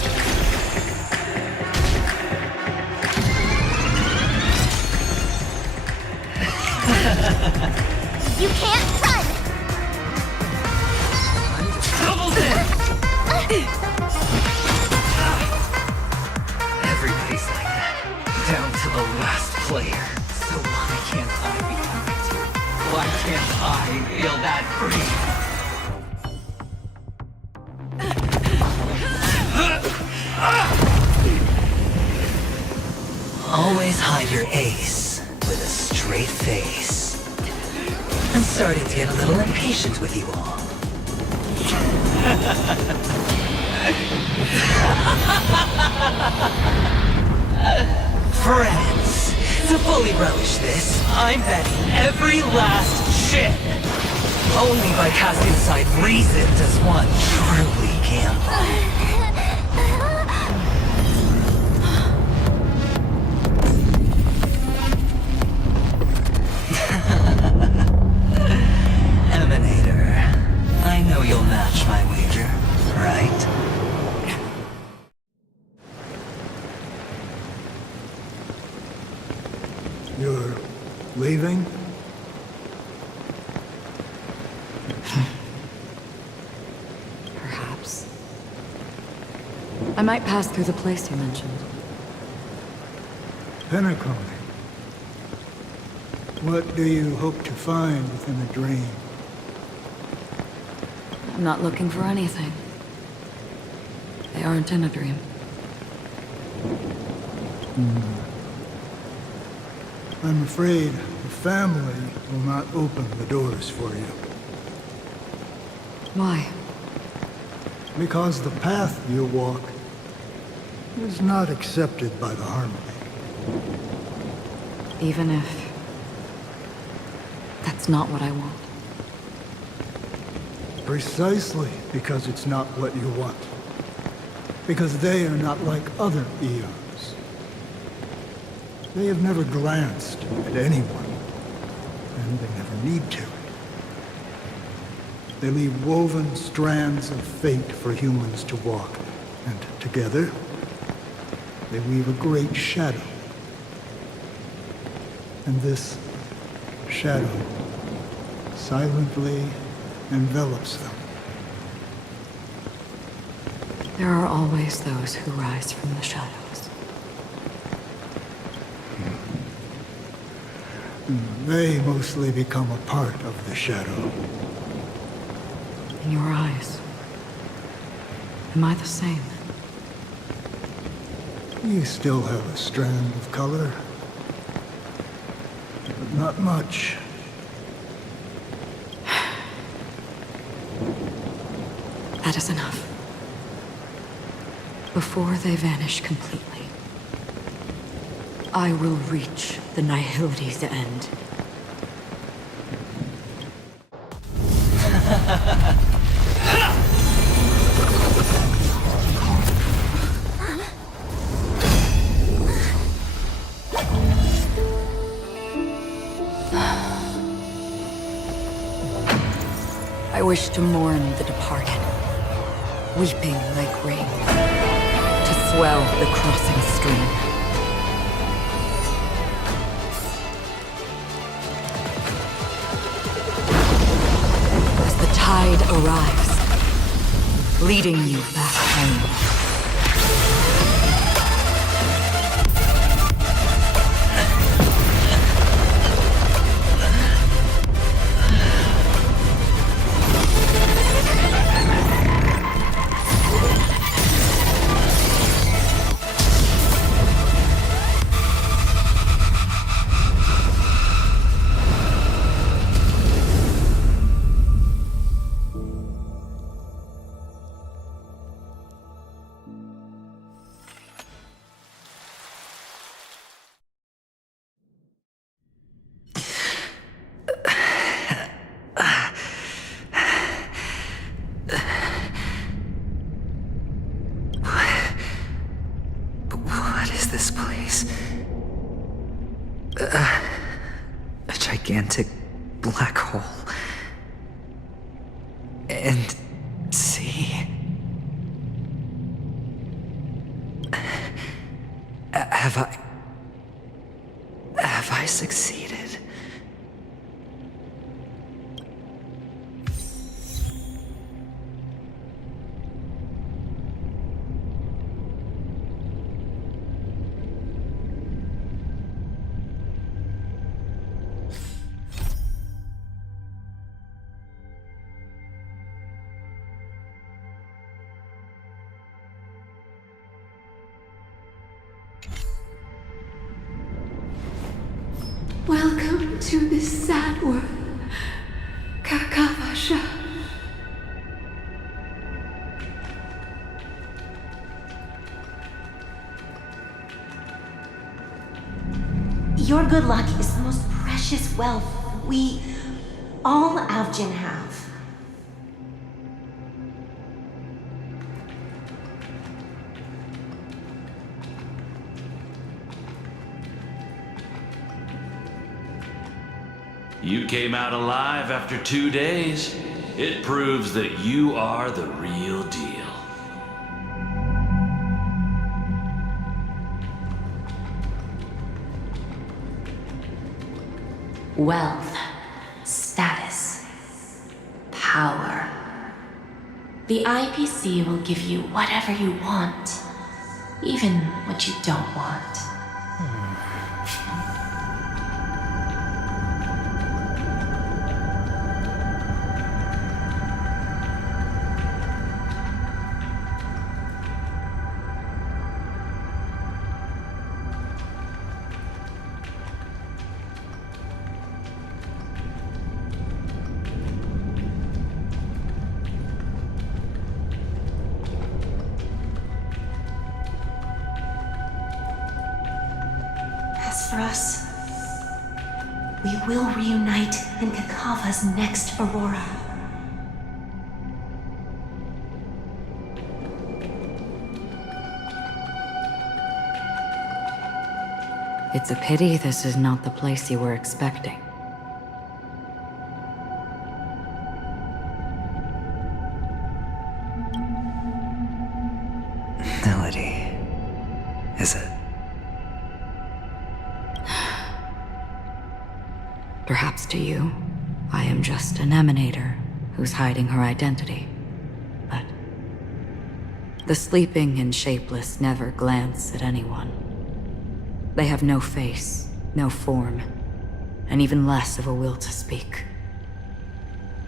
You can't run! Everybody's like that, down to the last player. So why can't I become it? Why can't I feel that free? Always hide your ace with a straight face. I'm starting to get a little impatient with you all. Friends, to fully relish this, I'm betting every last chip. Only by casting aside reason does one truly gamble. Emanator, I know you'll match my wager, right? You're leaving? Perhaps. I might pass through the place you mentioned. Penacony. What do you hope to find within a dream? I'm not looking for anything. They aren't in a dream. I'm afraid the family will not open the doors for you. Why? Because the path you walk is not accepted by the Harmony. Even if... that's not what I want. Precisely because it's not what you want. Because they are not like other Eons. They have never glanced at anyone, and they never need to. They leave woven strands of fate for humans to walk, and together, they weave a great shadow. And this shadow silently envelops them. There are always those who rise from the shadows. They mostly become a part of the shadow. In your eyes, am I the same? You still have a strand of color, but not much. That is enough. Before they vanish completely, I will reach the Nihility's end. I wish to mourn the departed, weeping like rain, to swell the crossing stream. As the tide arrives, leading you back home. this place? A gigantic black hole. And see. Have I succeeded? Welcome to this sad world, Kakavasha. Your good luck is the most precious wealth we, all Avgin, have. You came out alive after 2 days. It proves that you are the real deal. Wealth, status, power. The IPC will give you whatever you want, even what you don't want. As for us, we will reunite in Kakava's next Aurora. It's a pity this is not the place you were expecting. Melody. Is it? Perhaps to you, I am just an emanator who's hiding her identity. But the sleeping and shapeless never glance at anyone. They have no face, no form, and even less of a will to speak.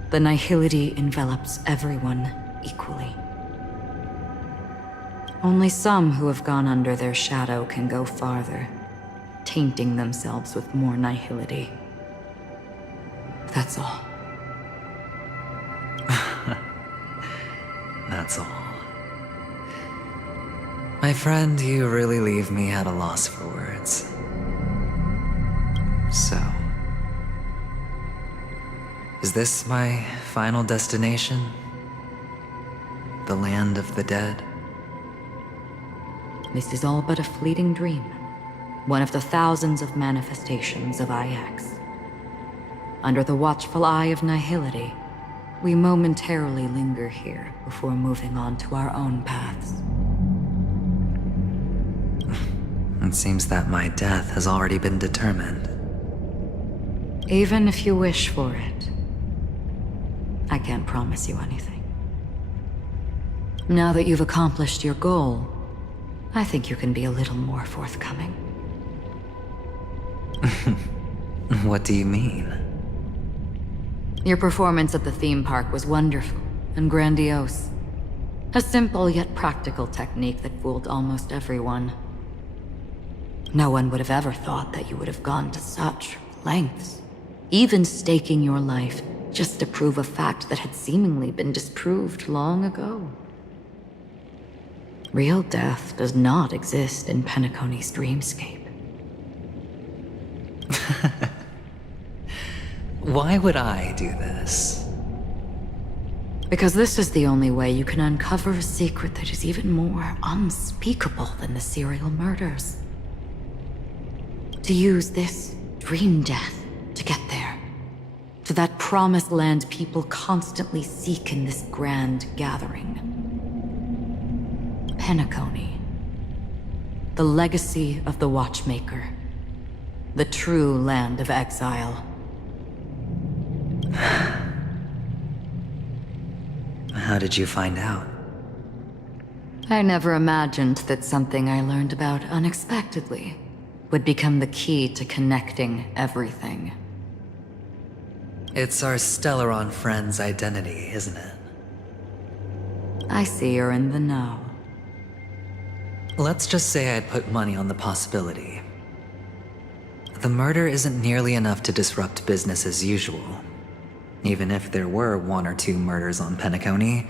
The nihility envelops everyone equally. Only some who have gone under their shadow can go farther, tainting themselves with more nihility. That's all. That's all. My friend, you really leave me at a loss for words. So, is this my final destination? The land of the dead? This is all but a fleeting dream. One of the thousands of manifestations of IX. Under the watchful eye of nihility, we momentarily linger here before moving on to our own paths. It seems that my death has already been determined. Even if you wish for it, I can't promise you anything. Now that you've accomplished your goal, I think you can be a little more forthcoming. What do you mean? Your performance at the theme park was wonderful and grandiose. A simple yet practical technique that fooled almost everyone. No one would have ever thought that you would have gone to such lengths, even staking your life just to prove a fact that had seemingly been disproved long ago. Real death does not exist in Penacony's dreamscape. Why would I do this? Because this is the only way you can uncover a secret that is even more unspeakable than the serial murders. To use this dream death to get there. To that promised land people constantly seek in this grand gathering. Penacony. The legacy of the Watchmaker. The true land of exile. How did you find out? I never imagined that something I learned about unexpectedly would become the key to connecting everything. It's our Stellaron friend's identity, isn't it? I see you're in the know. Let's just say I'd put money on the possibility. The murder isn't nearly enough to disrupt business as usual. Even if there were 1 or 2 murders on Penacony,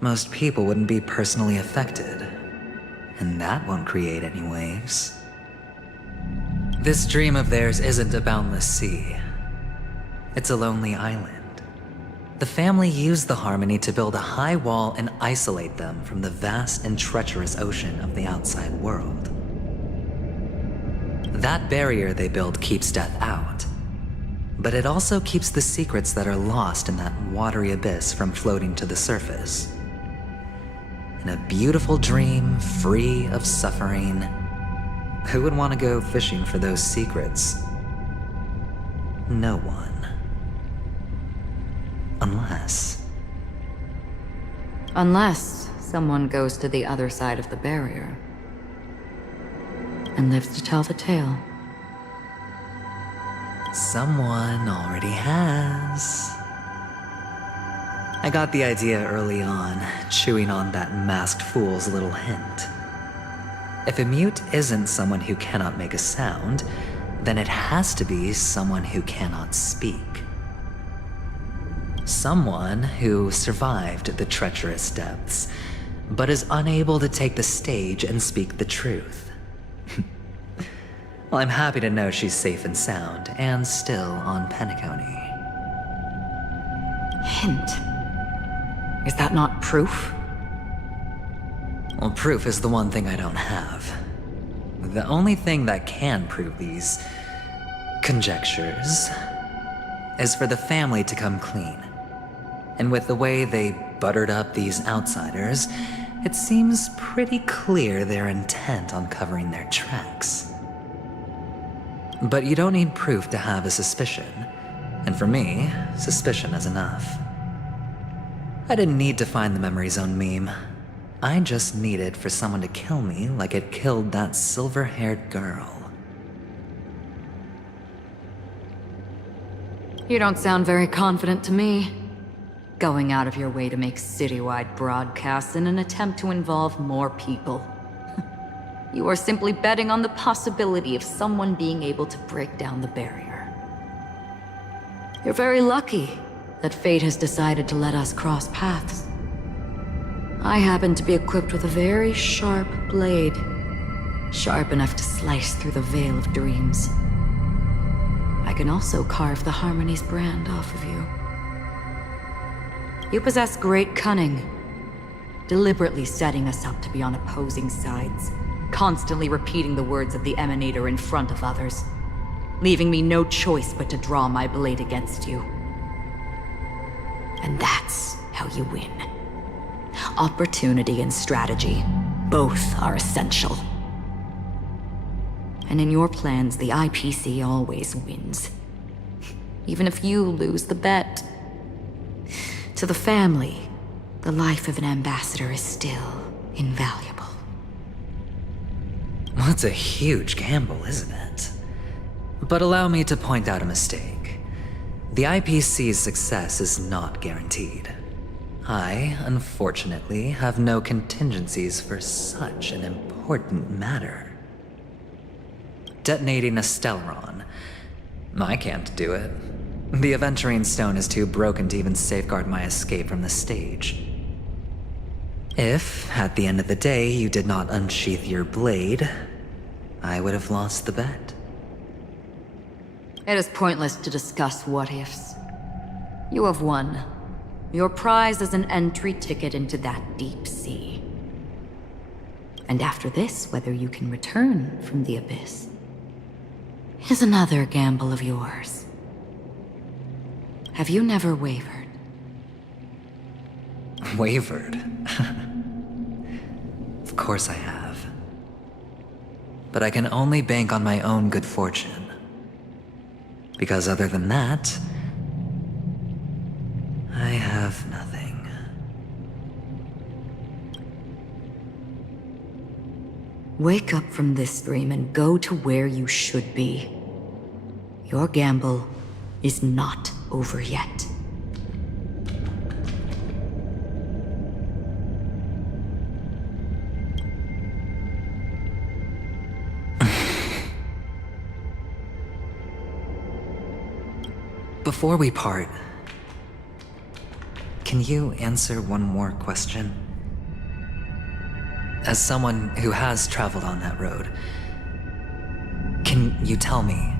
most people wouldn't be personally affected. And that won't create any waves. This dream of theirs isn't a boundless sea. It's a lonely island. The family used the Harmony to build a high wall and isolate them from the vast and treacherous ocean of the outside world. That barrier they built keeps death out, but it also keeps the secrets that are lost in that watery abyss from floating to the surface. In a beautiful dream, free of suffering, who would want to go fishing for those secrets? No one. Unless someone goes to the other side of the barrier and lives to tell the tale. Someone already has. I got the idea early on, chewing on that masked fool's little hint. If a mute isn't someone who cannot make a sound, then it has to be someone who cannot speak. Someone who survived the treacherous depths, but is unable to take the stage and speak the truth. Well, I'm happy to know she's safe and sound, and still on Penacony. Hint. Is that not proof? Well, proof is the one thing I don't have. The only thing that can prove these conjectures is for the family to come clean. And with the way they buttered up these outsiders, it seems pretty clear they're intent on covering their tracks. But you don't need proof to have a suspicion. And for me, suspicion is enough. I didn't need to find the Memory Zone meme. I just needed for someone to kill me like it killed that silver-haired girl. You don't sound very confident to me. Going out of your way to make citywide broadcasts in an attempt to involve more people. You are simply betting on the possibility of someone being able to break down the barrier. You're very lucky that fate has decided to let us cross paths. I happen to be equipped with a very sharp blade, sharp enough to slice through the veil of dreams. I can also carve the Harmony's brand off of you. You possess great cunning, deliberately setting us up to be on opposing sides, constantly repeating the words of the Emanator in front of others, leaving me no choice but to draw my blade against you. And that's how you win. Opportunity and strategy, both are essential. And in your plans, the IPC always wins. Even if you lose the bet. To the family, the life of an ambassador is still invaluable. Well, it's a huge gamble, isn't it? But allow me to point out a mistake. The IPC's success is not guaranteed. I, unfortunately, have no contingencies for such an important matter. Detonating a Stellaron. I can't do it. The Aventurine Stone is too broken to even safeguard my escape from the stage. If, at the end of the day, you did not unsheath your blade, I would have lost the bet. It is pointless to discuss what-ifs. You have won. Your prize is an entry ticket into that deep sea. And after this, whether you can return from the abyss is another gamble of yours. Have you never wavered? Wavered? Of course I have. But I can only bank on my own good fortune. Because other than that, I have nothing. Wake up from this dream and go to where you should be. Your gamble is not over yet. Before we part, can you answer one more question? As someone who has traveled on that road, can you tell me,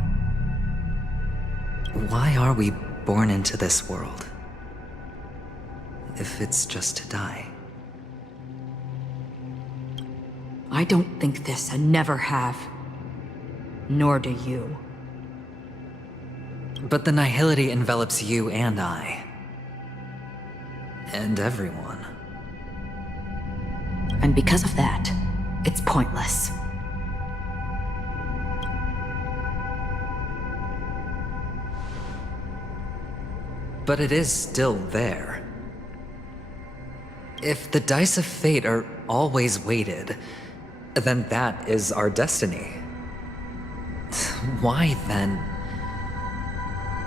why are we born into this world? If it's just to die. I don't think this and never have. Nor do you. But the nihility envelops you and I. And everyone. And because of that, it's pointless. But it is still there. If the dice of fate are always weighted, then that is our destiny. Why then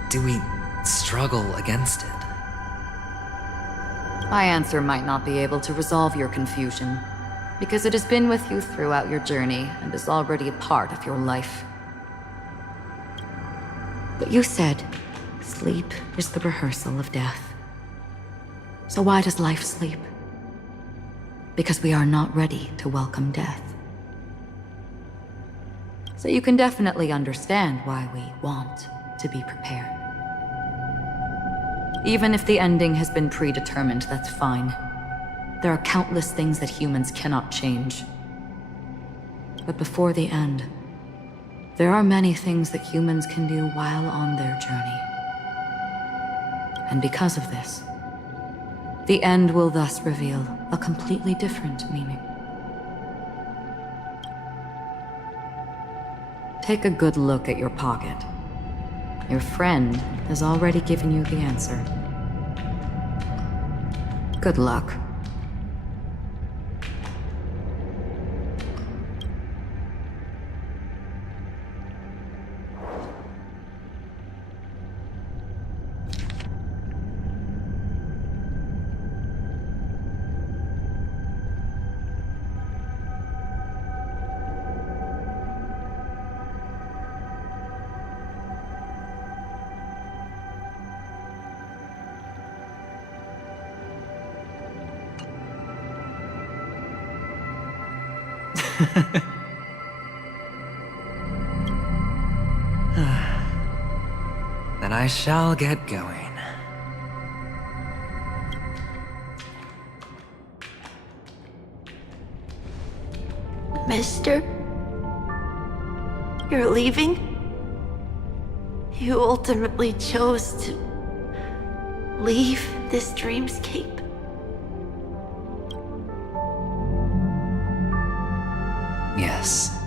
do we struggle against it? My answer might not be able to resolve your confusion, because it has been with you throughout your journey and is already a part of your life. But you said, sleep is the rehearsal of death. So why does life sleep? Because we are not ready to welcome death. So you can definitely understand why we want to be prepared. Even if the ending has been predetermined, that's fine. There are countless things that humans cannot change. But before the end, there are many things that humans can do while on their journey. And because of this, the end will thus reveal a completely different meaning. Take a good look at your pocket. Your friend has already given you the answer. Good luck. Then I shall get going. Mister? You're leaving? You ultimately chose to leave this dreamscape? Yes.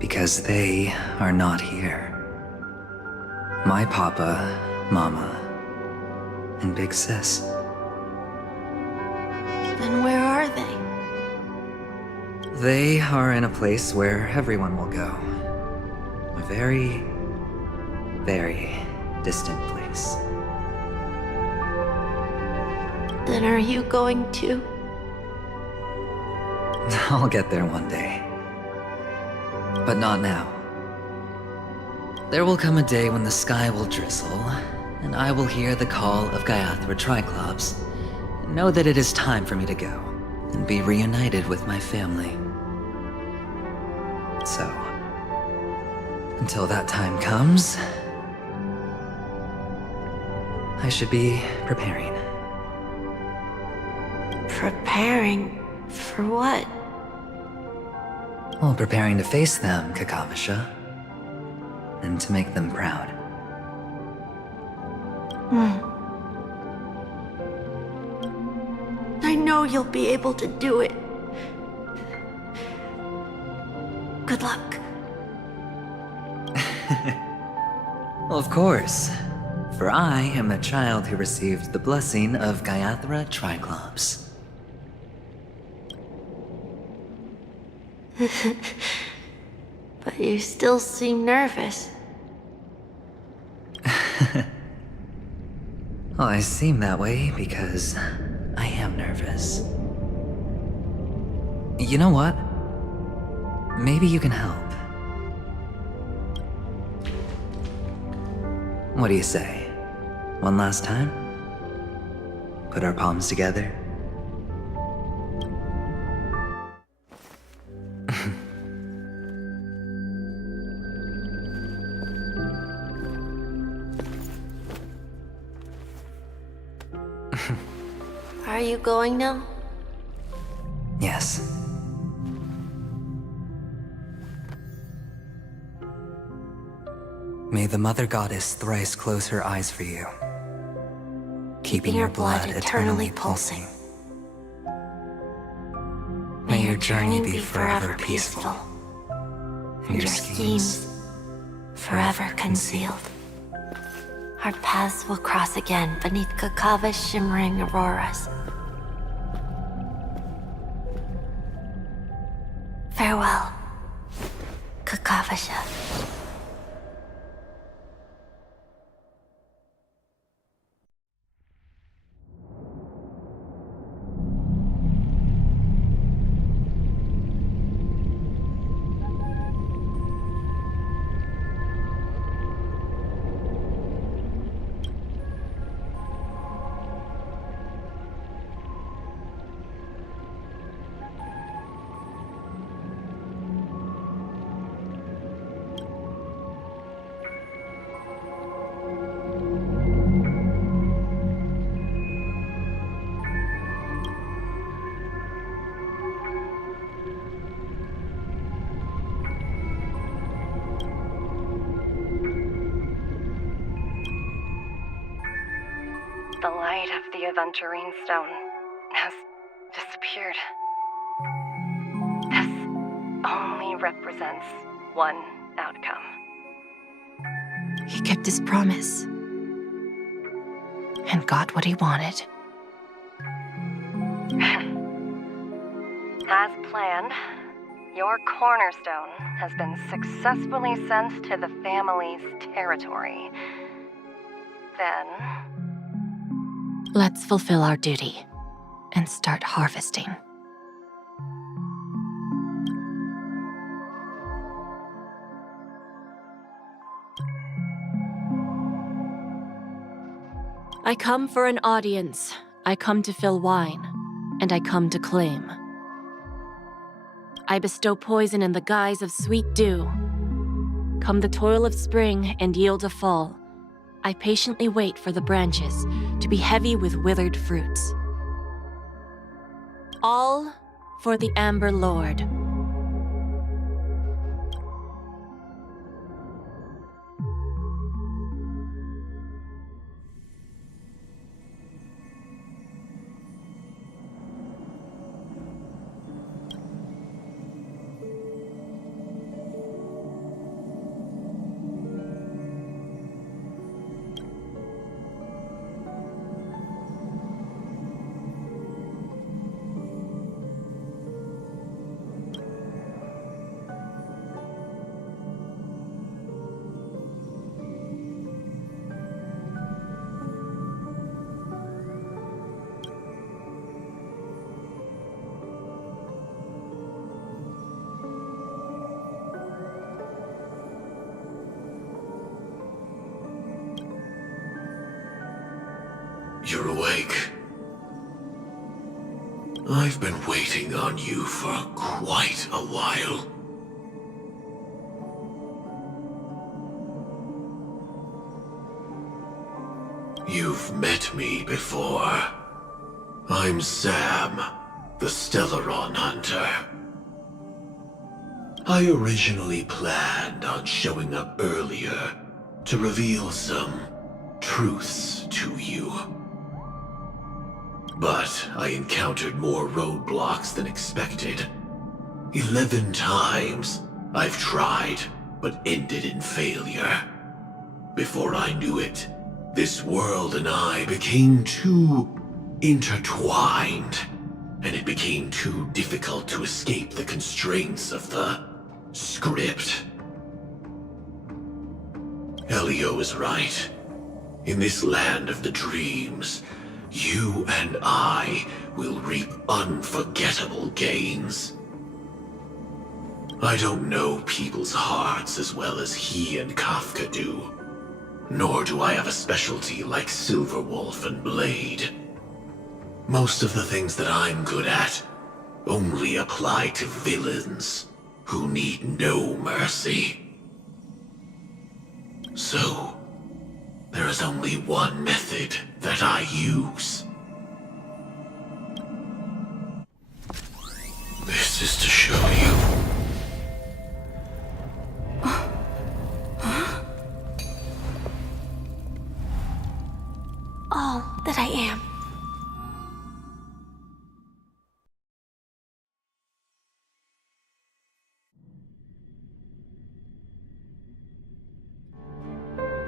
Because they are not here. My papa, mama, and big sis. Then where are they? They are in a place where everyone will go. A very, very distant place. Then are you going too? I'll get there one day. But not now. There will come a day when the sky will drizzle, and I will hear the call of Gaiathra Triclops, and know that it is time for me to go, and be reunited with my family. So, until that time comes, I should be preparing. Preparing for what? Well, preparing to face them, Kakamisha. and to make them proud. I know you'll be able to do it. Good luck. Well, of course, for I am a child who received the blessing of Gaiathra Triclops. But you still seem nervous. Well, I seem that way because I am nervous. You know what? Maybe you can help. What do you say? One last time? Put our palms together? Are you going now? Yes. May the Mother Goddess thrice close her eyes for you, keeping your blood eternally pulsing. May your journey be forever peaceful, and your schemes forever concealed. Our paths will cross again beneath Kakava's shimmering auroras. Farewell, Kakavasha. The light of the Aventurine Stone has disappeared. This only represents one outcome. He kept his promise. And got what he wanted. As planned, your cornerstone has been successfully sent to the family's territory. Then... Let's fulfill our duty and start harvesting. I come for an audience. I come to fill wine, and I come to claim. I bestow poison in the guise of sweet dew. Come the toil of spring and yield a fall. I patiently wait for the branches to be heavy with withered fruits. All for the Amber Lord. You're awake. I've been waiting on you for quite a while. You've met me before. I'm Sam, the Stellaron Hunter. I originally planned on showing up earlier to reveal some truths to you. But I encountered more roadblocks than expected. 11 times I've tried, but ended in failure. Before I knew it, this world and I became too intertwined, and it became too difficult to escape the constraints of the script. Elio is right. In this land of the dreams, you and I will reap unforgettable gains. I don't know people's hearts as well as he and Kafka do, nor do I have a specialty like Silverwolf and Blade. Most of the things that I'm good at only apply to villains who need no mercy. So, there is only one method that I use. This is to show you. All that I am.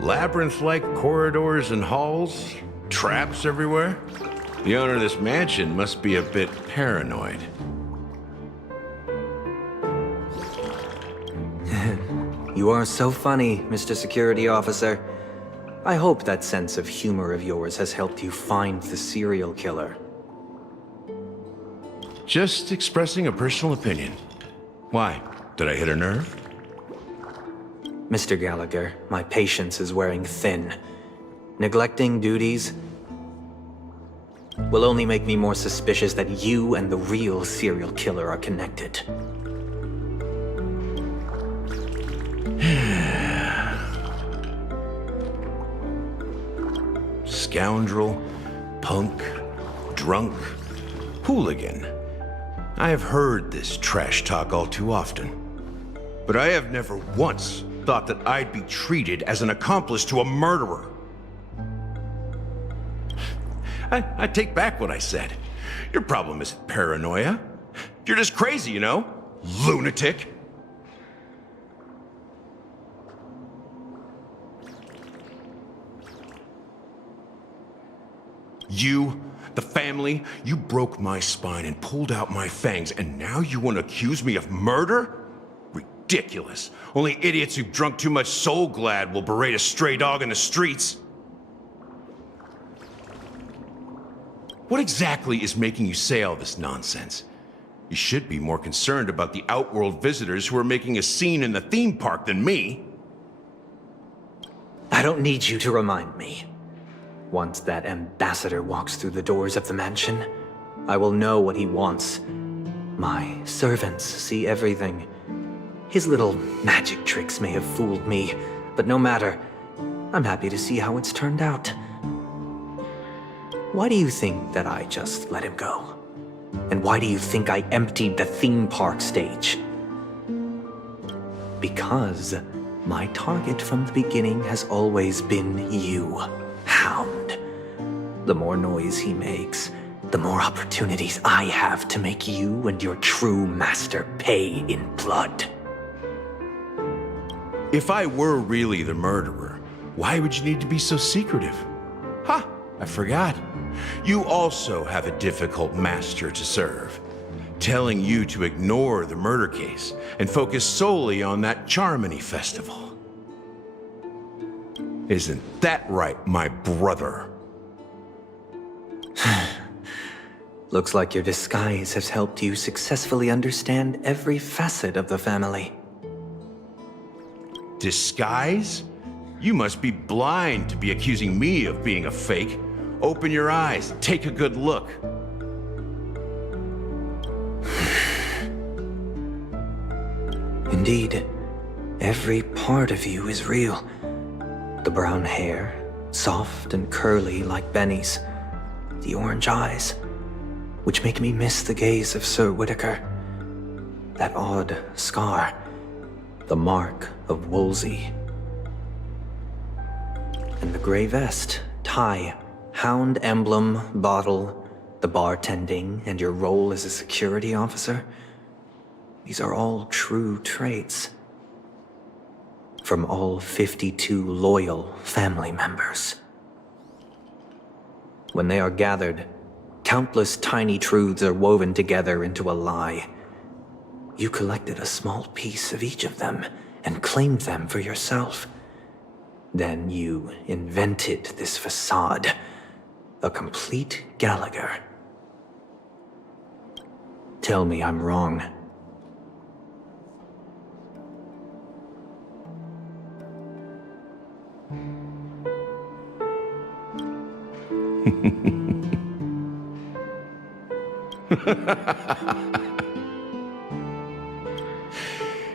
Labyrinth-like corridors and halls, traps everywhere. The owner of this mansion must be a bit paranoid. You are so funny, Mr. Security Officer. I hope that sense of humor of yours has helped you find the serial killer. Just expressing a personal opinion. Why? Did I hit a nerve? Mr. Gallagher, my patience is wearing thin. Neglecting duties will only make me more suspicious that you and the real serial killer are connected. Scoundrel, punk, drunk, hooligan. I have heard this trash talk all too often. But I have never once thought that I'd be treated as an accomplice to a murderer. I take back what I said. Your problem isn't paranoia. You're just crazy, you know? Lunatic. You, the family, you broke my spine and pulled out my fangs, and now you want to accuse me of murder? Ridiculous. Only idiots who've drunk too much Soul Glad will berate a stray dog in the streets. What exactly is making you say all this nonsense? You should be more concerned about the Outworld visitors who are making a scene in the theme park than me. I don't need you to remind me. Once that ambassador walks through the doors of the mansion, I will know what he wants. My servants see everything. His little magic tricks may have fooled me, but no matter. I'm happy to see how it's turned out. Why do you think that I just let him go? And why do you think I emptied the theme park stage? Because my target from the beginning has always been you, Hound. The more noise he makes, the more opportunities I have to make you and your true master pay in blood. If I were really the murderer, why would you need to be so secretive? Ha! I forgot. You also have a difficult master to serve, telling you to ignore the murder case and focus solely on that Charmony festival. Isn't that right, my brother? Looks like your disguise has helped you successfully understand every facet of the family. Disguise? You must be blind to be accusing me of being a fake. Open your eyes, take a good look. Indeed, every part of you is real. The brown hair, soft and curly like Benny's. The orange eyes, which make me miss the gaze of Sir Whitaker. That odd scar, The mark of Woolsey. And the gray vest, tie, hound emblem, bottle, the bartending, and your role as a security officer. These are all true traits. From all 52 loyal family members. When they are gathered, countless tiny truths are woven together into a lie. You collected a small piece of each of them and claimed them for yourself. Then you invented this facade, a complete Gallagher. Tell me I'm wrong.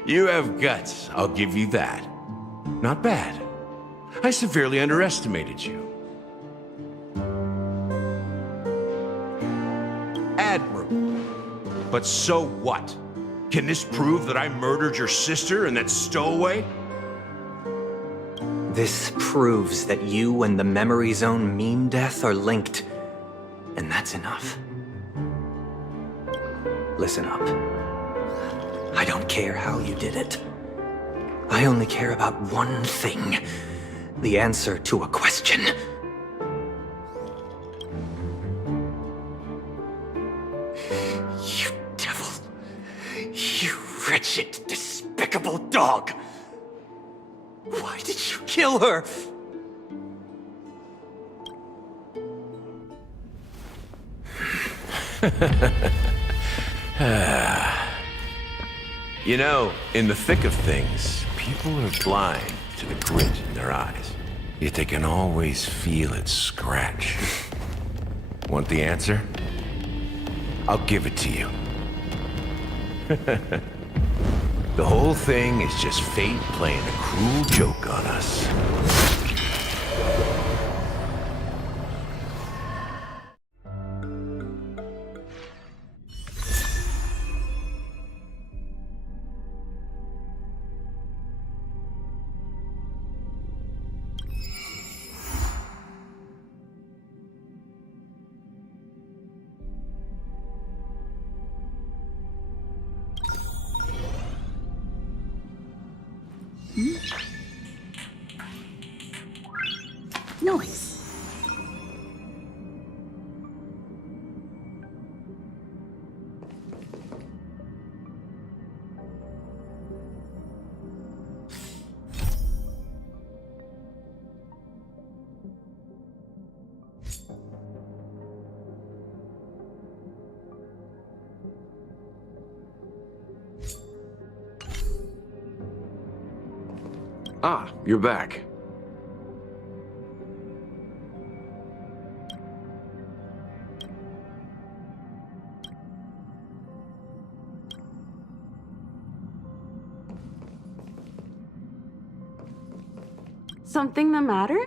You have guts, I'll give you that. Not bad. I severely underestimated you. Admirable. But so what? Can this prove that I murdered your sister and that stowaway? This proves that you and the Memory Zone meme death are linked. And that's enough. Listen up. I don't care how you did it. I only care about one thing. The answer to a question. You devil. You wretched, despicable dog. Why did you kill her? You know, in the thick of things, people are blind to the grit in their eyes. Yet they can always feel it scratch. Want the answer? I'll give it to you. The whole thing is just fate playing a cruel joke on us. Noise. Ah, you're back. Something the matter?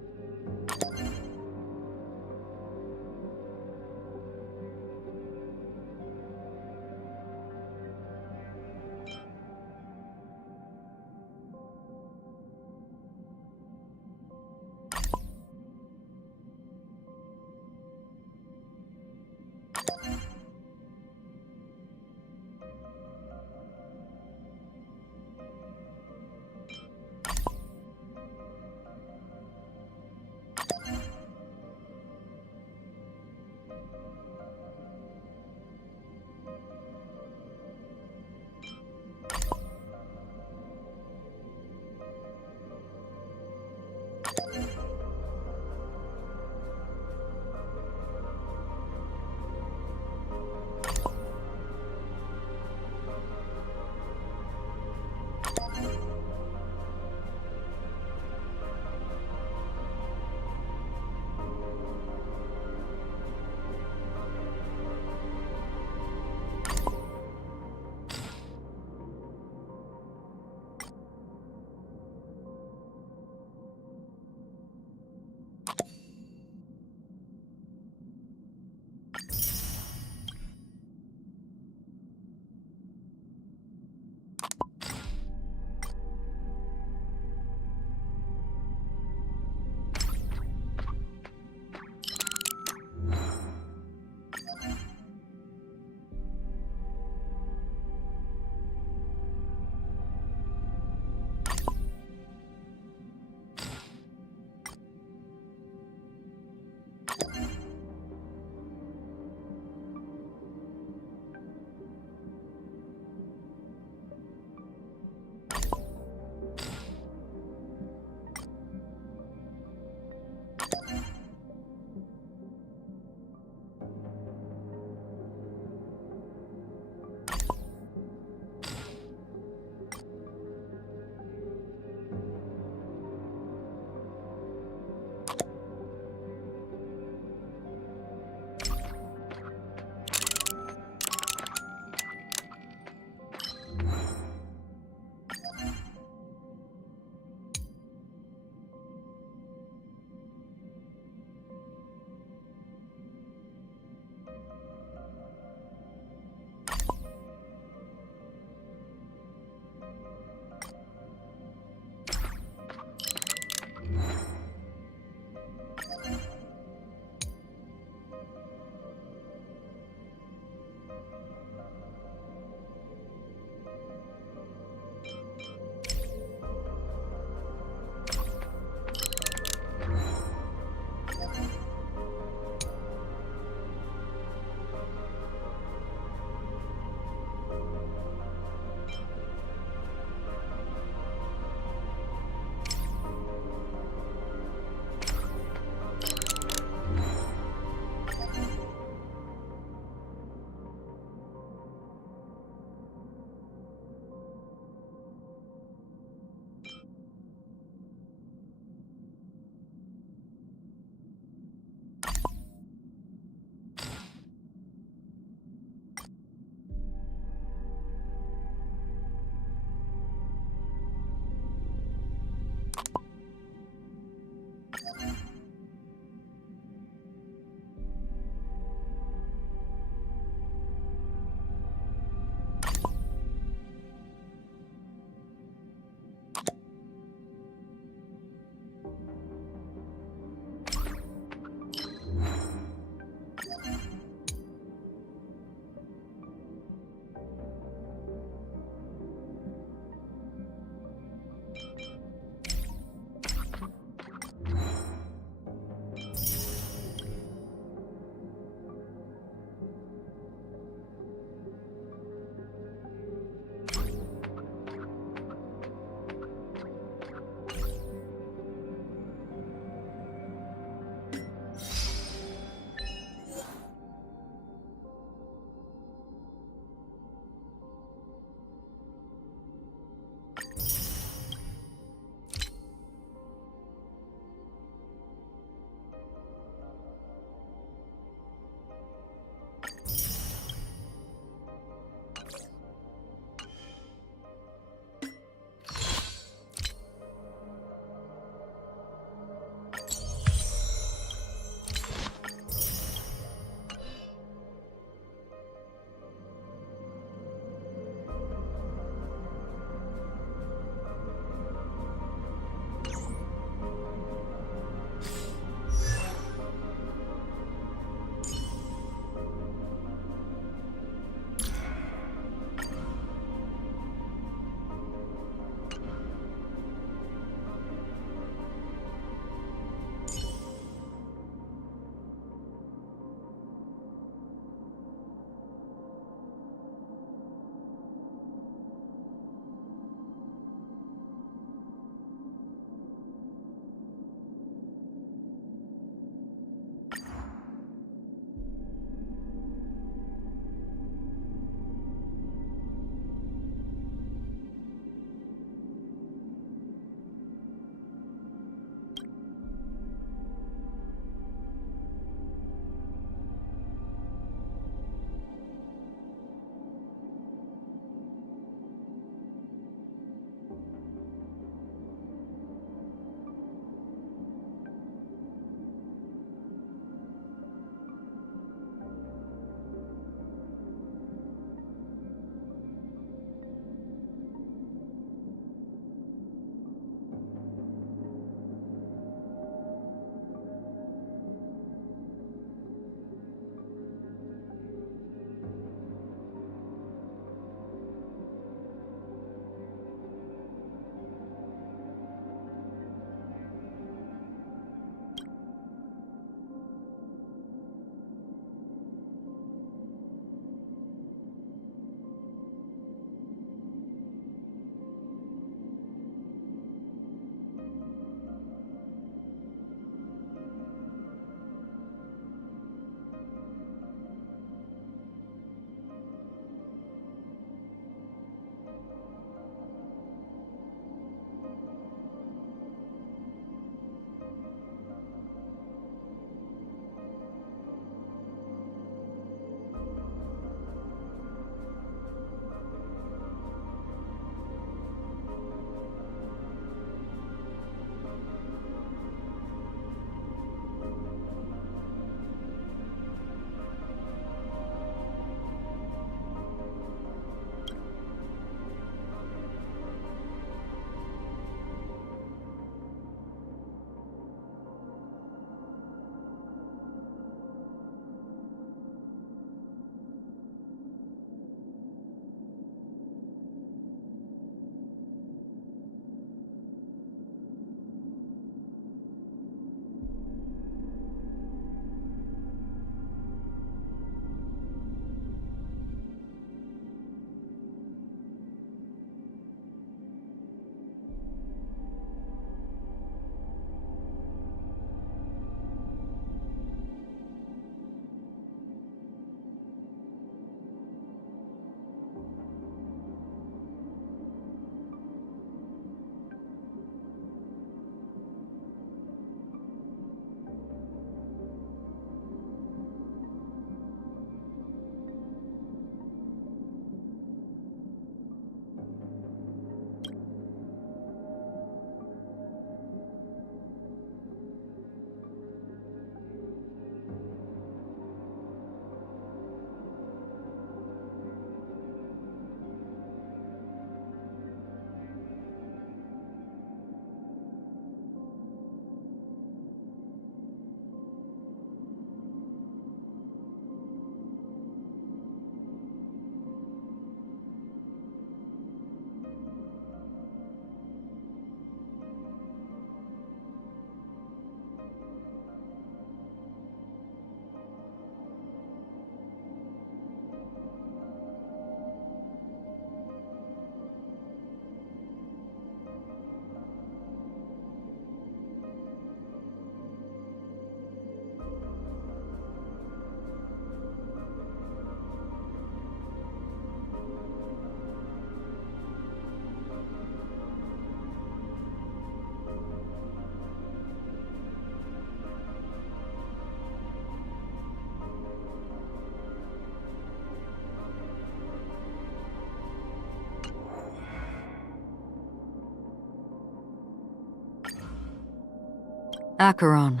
Acheron.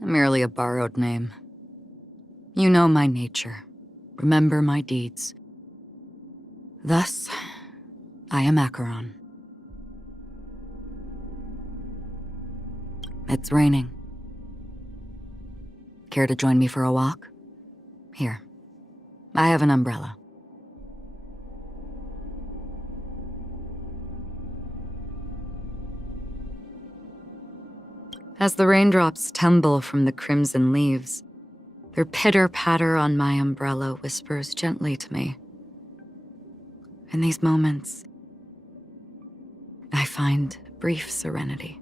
Merely a borrowed name. You know my nature. Remember my deeds. Thus, I am Acheron. It's raining. Care to join me for a walk? Here. I have an umbrella. As the raindrops tumble from the crimson leaves, their pitter-patter on my umbrella whispers gently to me. In these moments, I find brief serenity.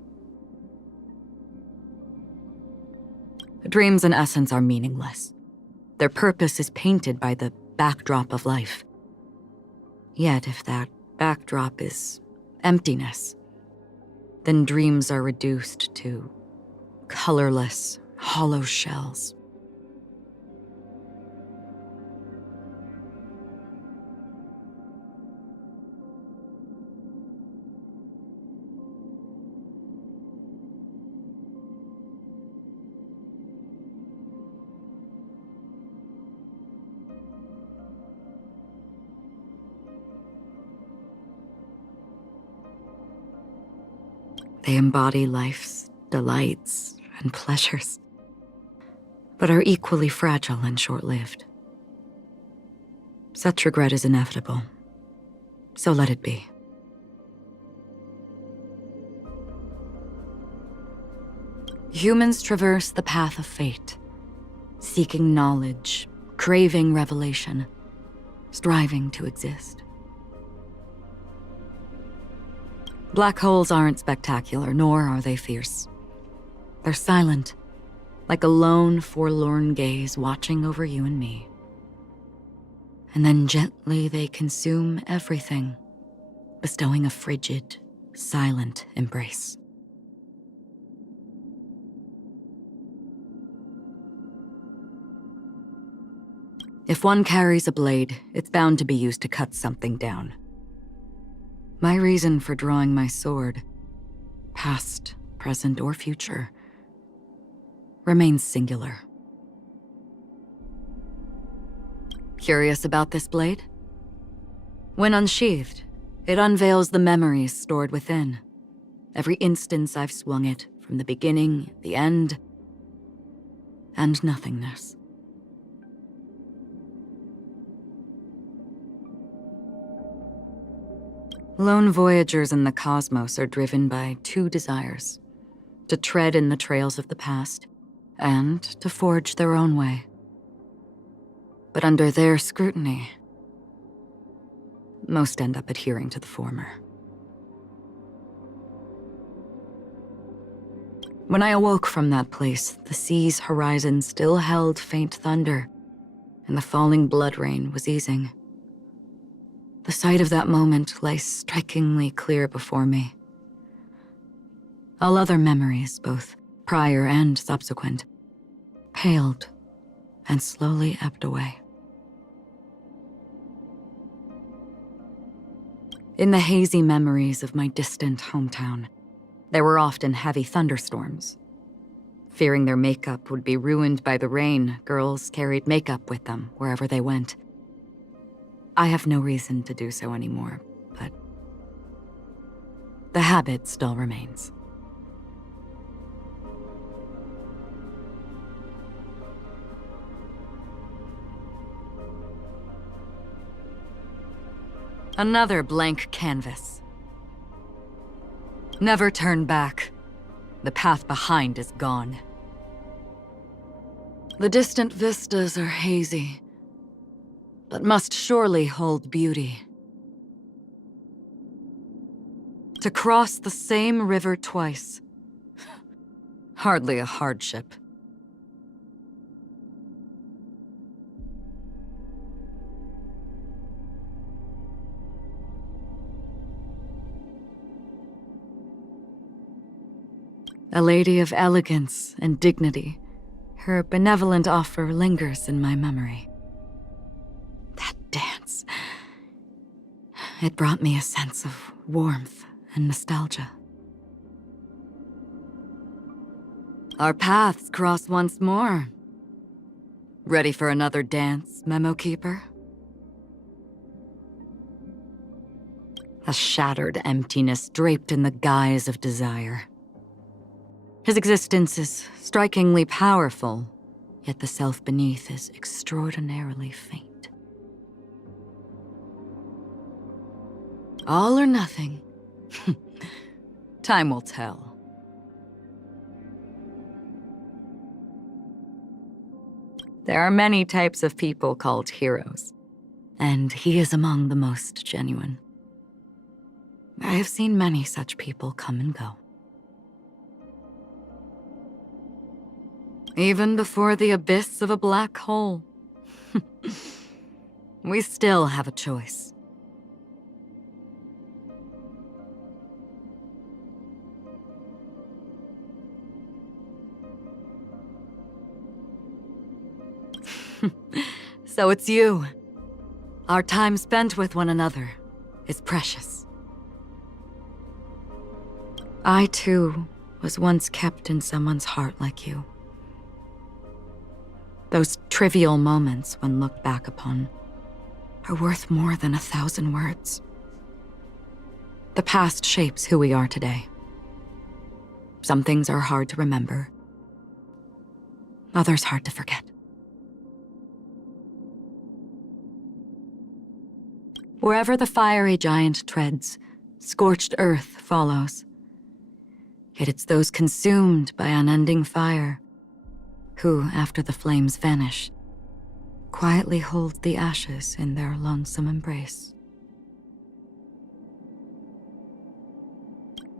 Dreams, in essence, are meaningless. Their purpose is painted by the backdrop of life. Yet, if that backdrop is emptiness, then dreams are reduced to colorless, hollow shells. They embody life's delights and pleasures, but are equally fragile and short-lived. Such regret is inevitable, so let it be. Humans traverse the path of fate, seeking knowledge, craving revelation, striving to exist. Black holes aren't spectacular, nor are they fierce. They're silent, like a lone, forlorn gaze watching over you and me. And then gently they consume everything, bestowing a frigid, silent embrace. If one carries a blade, it's bound to be used to cut something down. My reason for drawing my sword, past, present, or future, remains singular. Curious about this blade? When unsheathed, it unveils the memories stored within. Every instance I've swung it, from the beginning, the end, and nothingness. Lone voyagers in the cosmos are driven by two desires: to tread in the trails of the past, and to forge their own way. But under their scrutiny, most end up adhering to the former. When I awoke from that place, the sea's horizon still held faint thunder, and the falling blood rain was easing. The sight of that moment lay strikingly clear before me. All other memories, both prior and subsequent, paled and slowly ebbed away. In the hazy memories of my distant hometown, there were often heavy thunderstorms. Fearing their makeup would be ruined by the rain, girls carried makeup with them wherever they went. I have no reason to do so anymore, but the habit still remains. Another blank canvas. Never turn back. The path behind is gone. The distant vistas are hazy, but must surely hold beauty. To cross the same river twice, hardly a hardship. A lady of elegance and dignity, her benevolent offer lingers in my memory. That dance, it brought me a sense of warmth and nostalgia. Our paths cross once more. Ready for another dance, Memo Keeper? A shattered emptiness draped in the guise of desire. His existence is strikingly powerful, yet the self beneath is extraordinarily faint. All or nothing. Time will tell. There are many types of people called heroes, and he is among the most genuine. I have seen many such people come and go. Even before the abyss of a black hole, we still have a choice. So it's you. Our time spent with one another is precious. I, too, was once kept in someone's heart like you. Those trivial moments, when looked back upon, are worth more than 1,000 words. The past shapes who we are today. Some things are hard to remember, others hard to forget. Wherever the fiery giant treads, scorched earth follows. Yet it's those consumed by unending fire who, after the flames vanish, quietly hold the ashes in their lonesome embrace.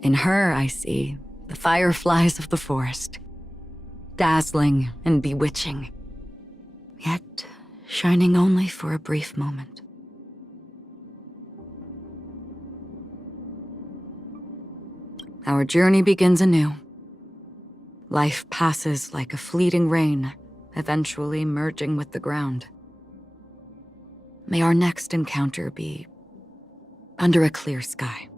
In her, I see the fireflies of the forest, dazzling and bewitching, yet shining only for a brief moment. Our journey begins anew. Life passes like a fleeting rain, eventually merging with the ground. May our next encounter be under a clear sky.